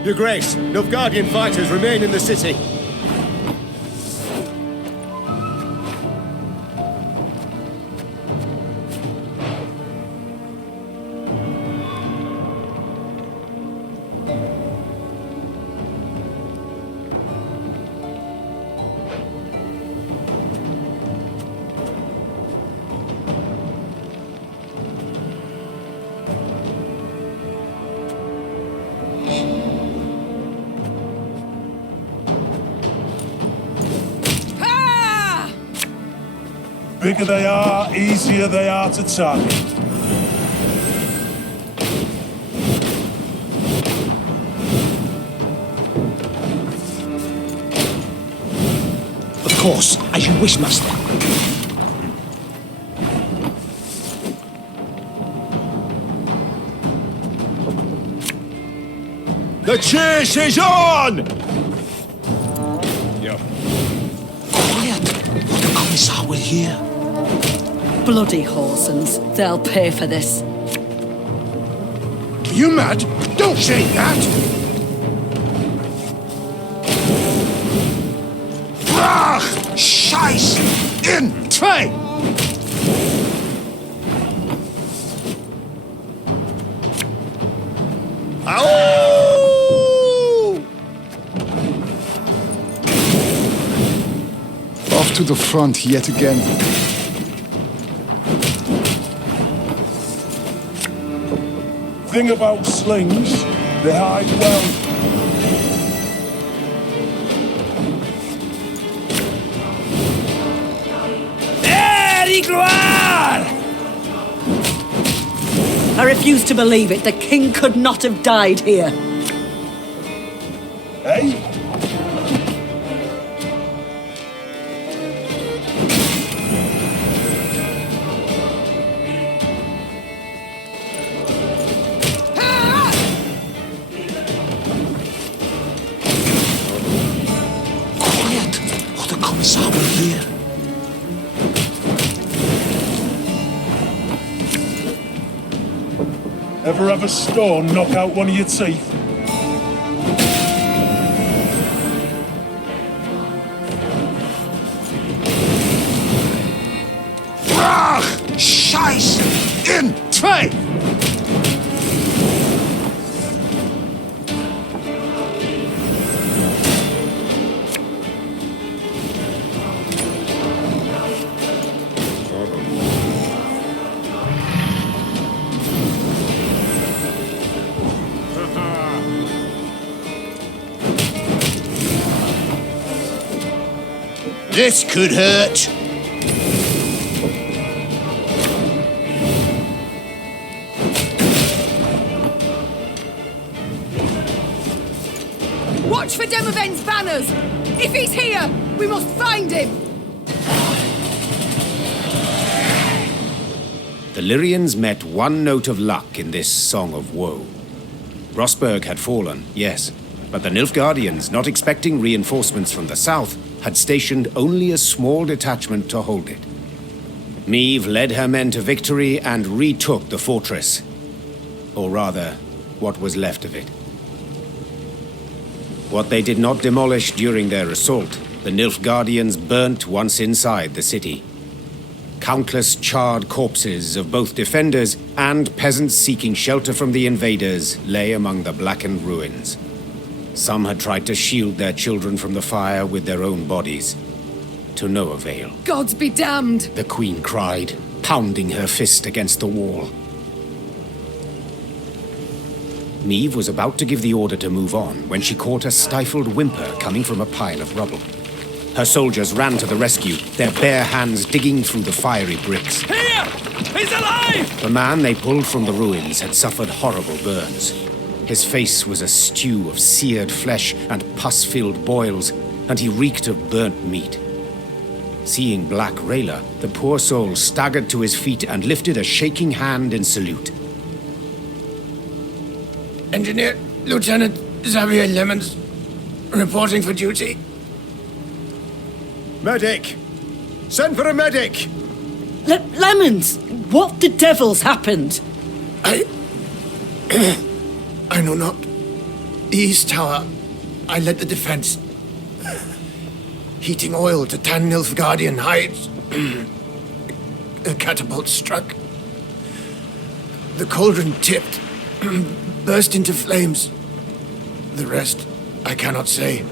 Your Grace, Nilfgaardian fighters remain in the city. Bigger they are, easier they are to target. Of course, as you wish, master. The chase is on! Quiet, or the commissar will hear. Bloody Horsens. They'll pay for this. Are you mad? Don't shake that! Brach! Scheiß! In! Zwei! Off to the front yet again. Thing about slings, they hide well. I refuse to believe it. The king could not have died here. Hey? Quiet, or the commissar will hear. Ever have a stone knock out one of your teeth? Brach! Scheiß! In! Zwei! This could hurt. Watch for Demoven's banners! If he's here, we must find him! The Lyrians met one note of luck in this song of woe. Rosberg had fallen, yes, but the Nilfgaardians, not expecting reinforcements from the south, had stationed only a small detachment to hold it. Meave led her men to victory and retook the fortress. Or rather, what was left of it. What they did not demolish during their assault, the Nilfgaardians burnt once inside the city. Countless charred corpses of both defenders and peasants seeking shelter from the invaders lay among the blackened ruins. Some had tried to shield their children from the fire with their own bodies. To no avail. Gods be damned! The Queen cried, pounding her fist against the wall. Niamh was about to give the order to move on when she caught a stifled whimper coming from a pile of rubble. Her soldiers ran to the rescue, their bare hands digging through the fiery bricks. Here! He's alive! The man they pulled from the ruins had suffered horrible burns. His face was a stew of seared flesh and pus-filled boils, and he reeked of burnt meat. Seeing Black Rayla, the poor soul staggered to his feet and lifted a shaking hand in salute. Engineer Lieutenant Xavier Lemmens, reporting for duty. Medic! Send for a medic! Lemmens! What the devil's happened? I know not. The East Tower, I led the defense. Heating oil to tan Nilfgaardian hides. A catapult struck. The cauldron tipped, burst into flames. The rest, I cannot say.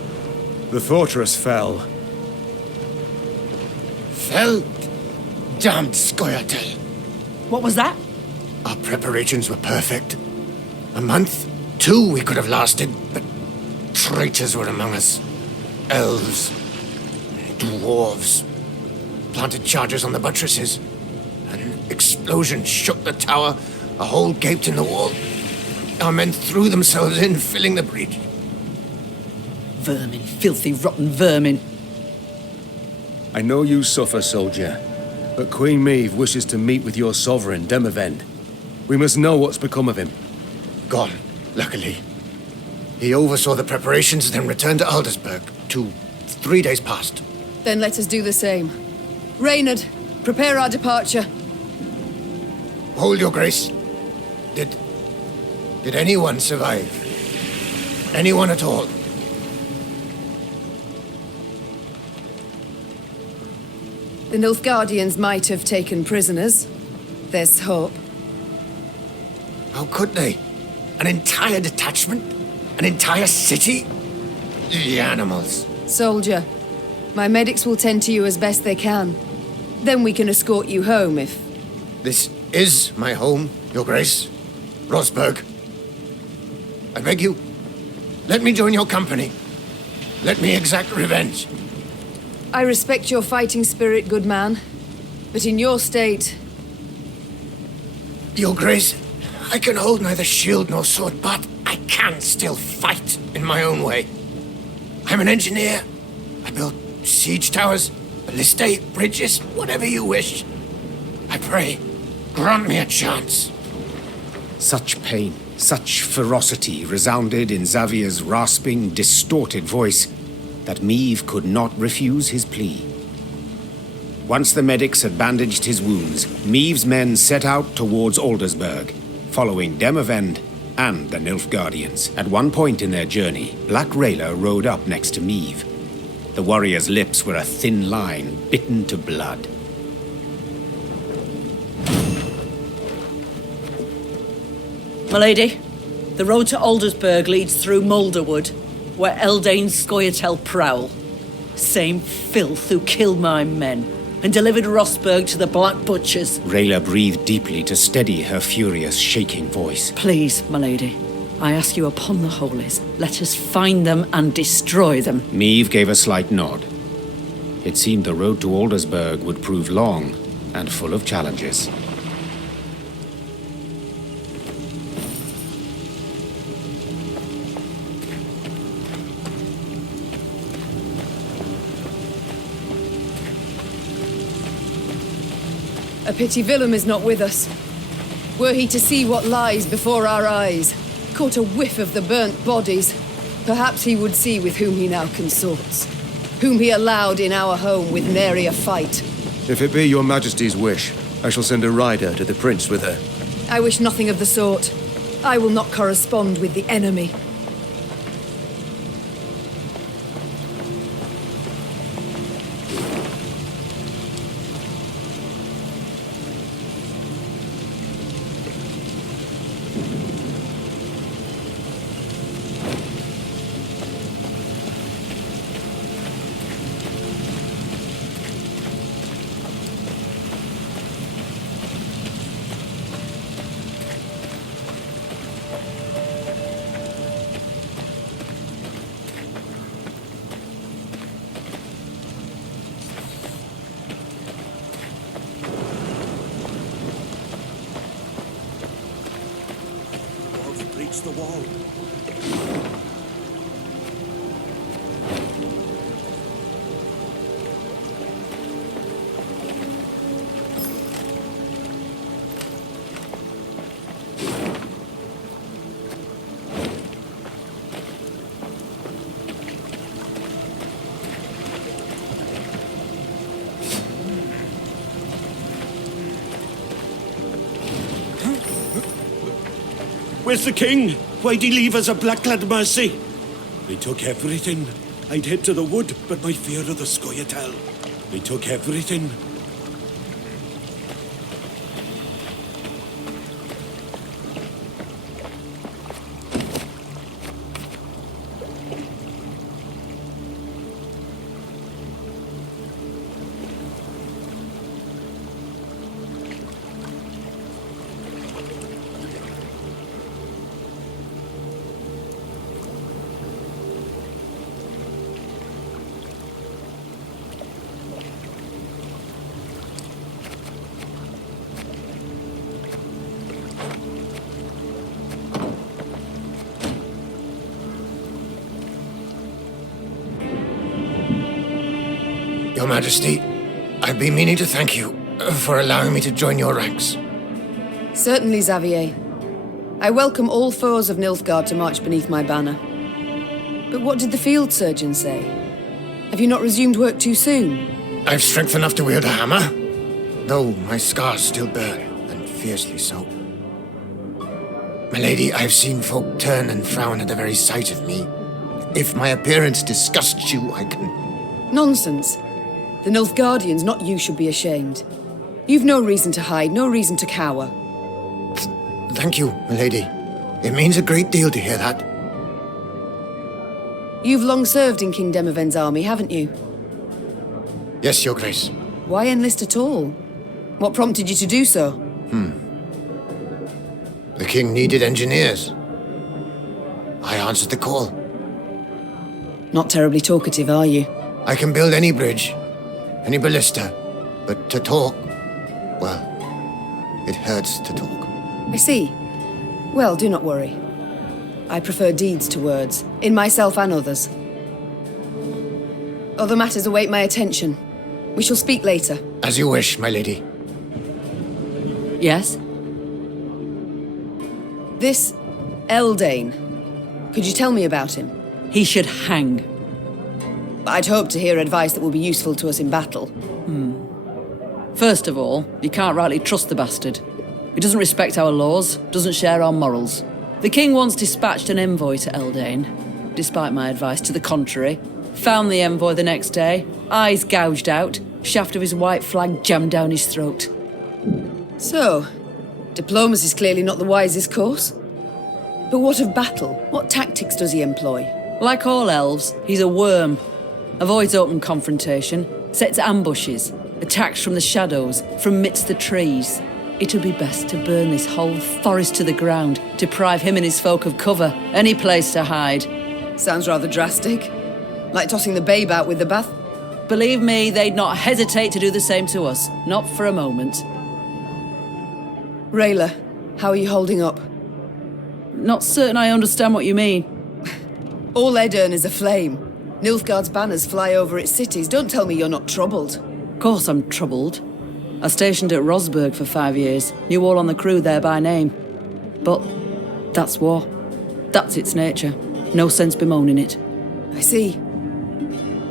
The fortress fell. Fell? Damned Scoia'tael. What was that? Our preparations were perfect. A month, 2 we could have lasted, but traitors were among us. Elves, dwarves, planted charges on the buttresses. An explosion shook the tower, a hole gaped in the wall. Our men threw themselves in, filling the breach. Vermin, filthy, rotten vermin. I know you suffer, soldier, but Queen Niamh wishes to meet with your sovereign, Demavend. We must know what's become of him. Gone, luckily. He oversaw the preparations, then returned to Aldersburg 3 days past. Then let us do the same. Reynard, prepare our departure. Hold your grace. Did anyone survive? Anyone at all? The Nilfgaardians might have taken prisoners. There's hope. How could they? An entire detachment? An entire city? The animals. Soldier, my medics will tend to you as best they can. Then we can escort you home if... This is my home, your grace. Rosberg. I beg you, let me join your company. Let me exact revenge. I respect your fighting spirit, good man. But in your state... Your grace, I can hold neither shield nor sword, but I can still fight in my own way. I'm an engineer. I build siege towers, ballistae, bridges, whatever you wish. I pray, grant me a chance. Such pain, such ferocity resounded in Xavier's rasping, distorted voice that Niamh could not refuse his plea. Once the medics had bandaged his wounds, Niamh's men set out towards Aldersburg, following Demavend and the Nilfgaardians. At one point in their journey, Black Rayla rode up next to Niamh. The warrior's lips were a thin line, bitten to blood. Milady, the road to Aldersburg leads through Moulderwood, where Eldane's Scoia'tael prowl. Same filth who killed my men and delivered Rosberg to the Black Butchers. Rayla breathed deeply to steady her furious, shaking voice. Please, milady, I ask you upon the holies, let us find them and destroy them. Niamh gave a slight nod. It seemed the road to Aldersburg would prove long and full of challenges. A pity Willem is not with us. Were he to see what lies before our eyes, caught a whiff of the burnt bodies, perhaps he would see with whom he now consorts, whom he allowed in our home with nary a fight. If it be your majesty's wish, I shall send a rider to the prince with her. I wish nothing of the sort. I will not correspond with the enemy. across the wall. Where's the king? Why'd he leave us a black-clad mercy? They took everything. I'd head to the wood, but my fear of the Scoia'tael. They took everything. Your Majesty, I've been meaning to thank you for allowing me to join your ranks. Certainly, Xavier. I welcome all foes of Nilfgaard to march beneath my banner. But what did the field surgeon say? Have you not resumed work too soon? I've strength enough to wield a hammer, though my scars still burn, and fiercely so. My lady, I've seen folk turn and frown at the very sight of me. If my appearance disgusts you, I can... Nonsense. The Nilfgaardians, not you, should be ashamed. You've no reason to hide, no reason to cower. Thank you, my lady. It means a great deal to hear that. You've long served in King Demoven's army, haven't you? Yes, Your Grace. Why enlist at all? What prompted you to do so? The king needed engineers. I answered the call. Not terribly talkative, are you? I can build any bridge, any ballista, but to talk, well, it hurts to talk. I see. Well, do not worry. I prefer deeds to words, in myself and others. Other matters await my attention. We shall speak later. As you wish, my lady. Yes? This Eldane, could you tell me about him? He should hang. I'd hoped to hear advice that will be useful to us in battle. First of all, you can't rightly trust the bastard. He doesn't respect our laws, doesn't share our morals. The king once dispatched an envoy to Eldane, despite my advice to the contrary. Found the envoy the next day, eyes gouged out, shaft of his white flag jammed down his throat. So, diplomacy is clearly not the wisest course. But what of battle? What tactics does he employ? Like all elves, he's a worm. Avoids open confrontation, sets ambushes, attacks from the shadows, from midst the trees. It would be best to burn this whole forest to the ground, deprive him and his folk of cover, any place to hide. Sounds rather drastic. Like tossing the babe out with the bath. Believe me, they'd not hesitate to do the same to us. Not for a moment. Rayla, how are you holding up? Not certain I understand what you mean. All Edirn is aflame. Nilfgaard's banners fly over its cities. Don't tell me you're not troubled. Of course I'm troubled. I stationed at Rosberg for 5 years. Knew all on the crew there by name. But that's war. That's its nature. No sense bemoaning it. I see.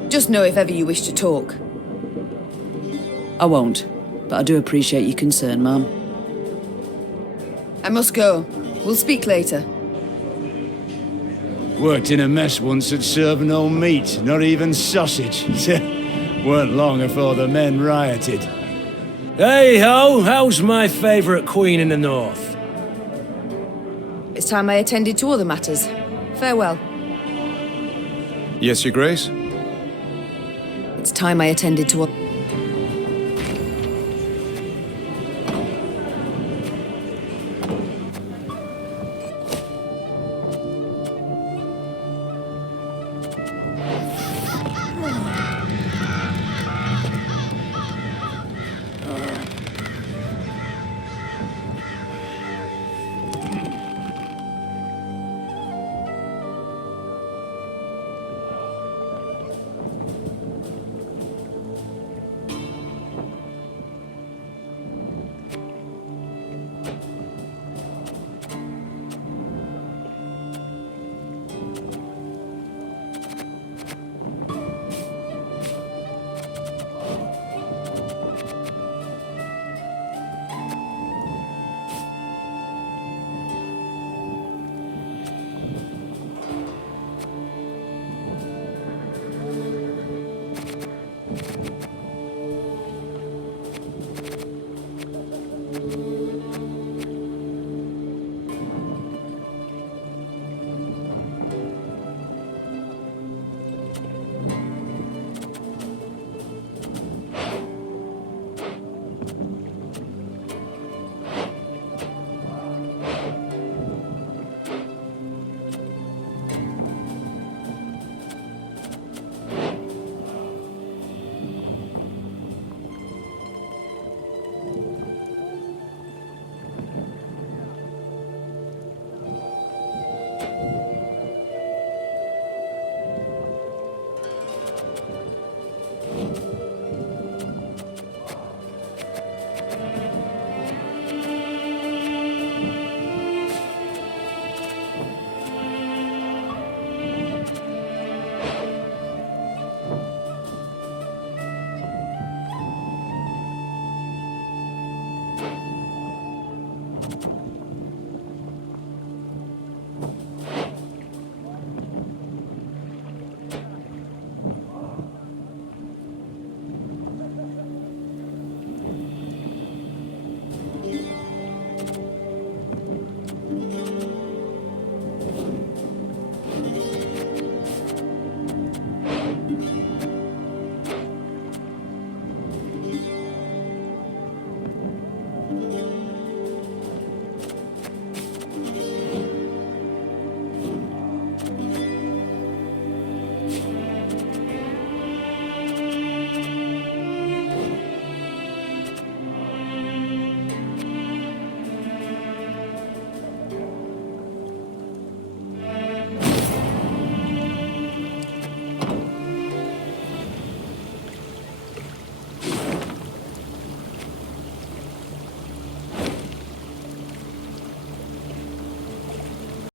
Just know if ever you wish to talk. I won't, but I do appreciate your concern, ma'am. I must go. We'll speak later. Worked in a mess once that served no meat, not even sausage. Weren't long before the men rioted. Hey-ho, how's my favourite queen in the north? It's time I attended to other matters. Farewell. Yes, Your Grace? It's time I attended to...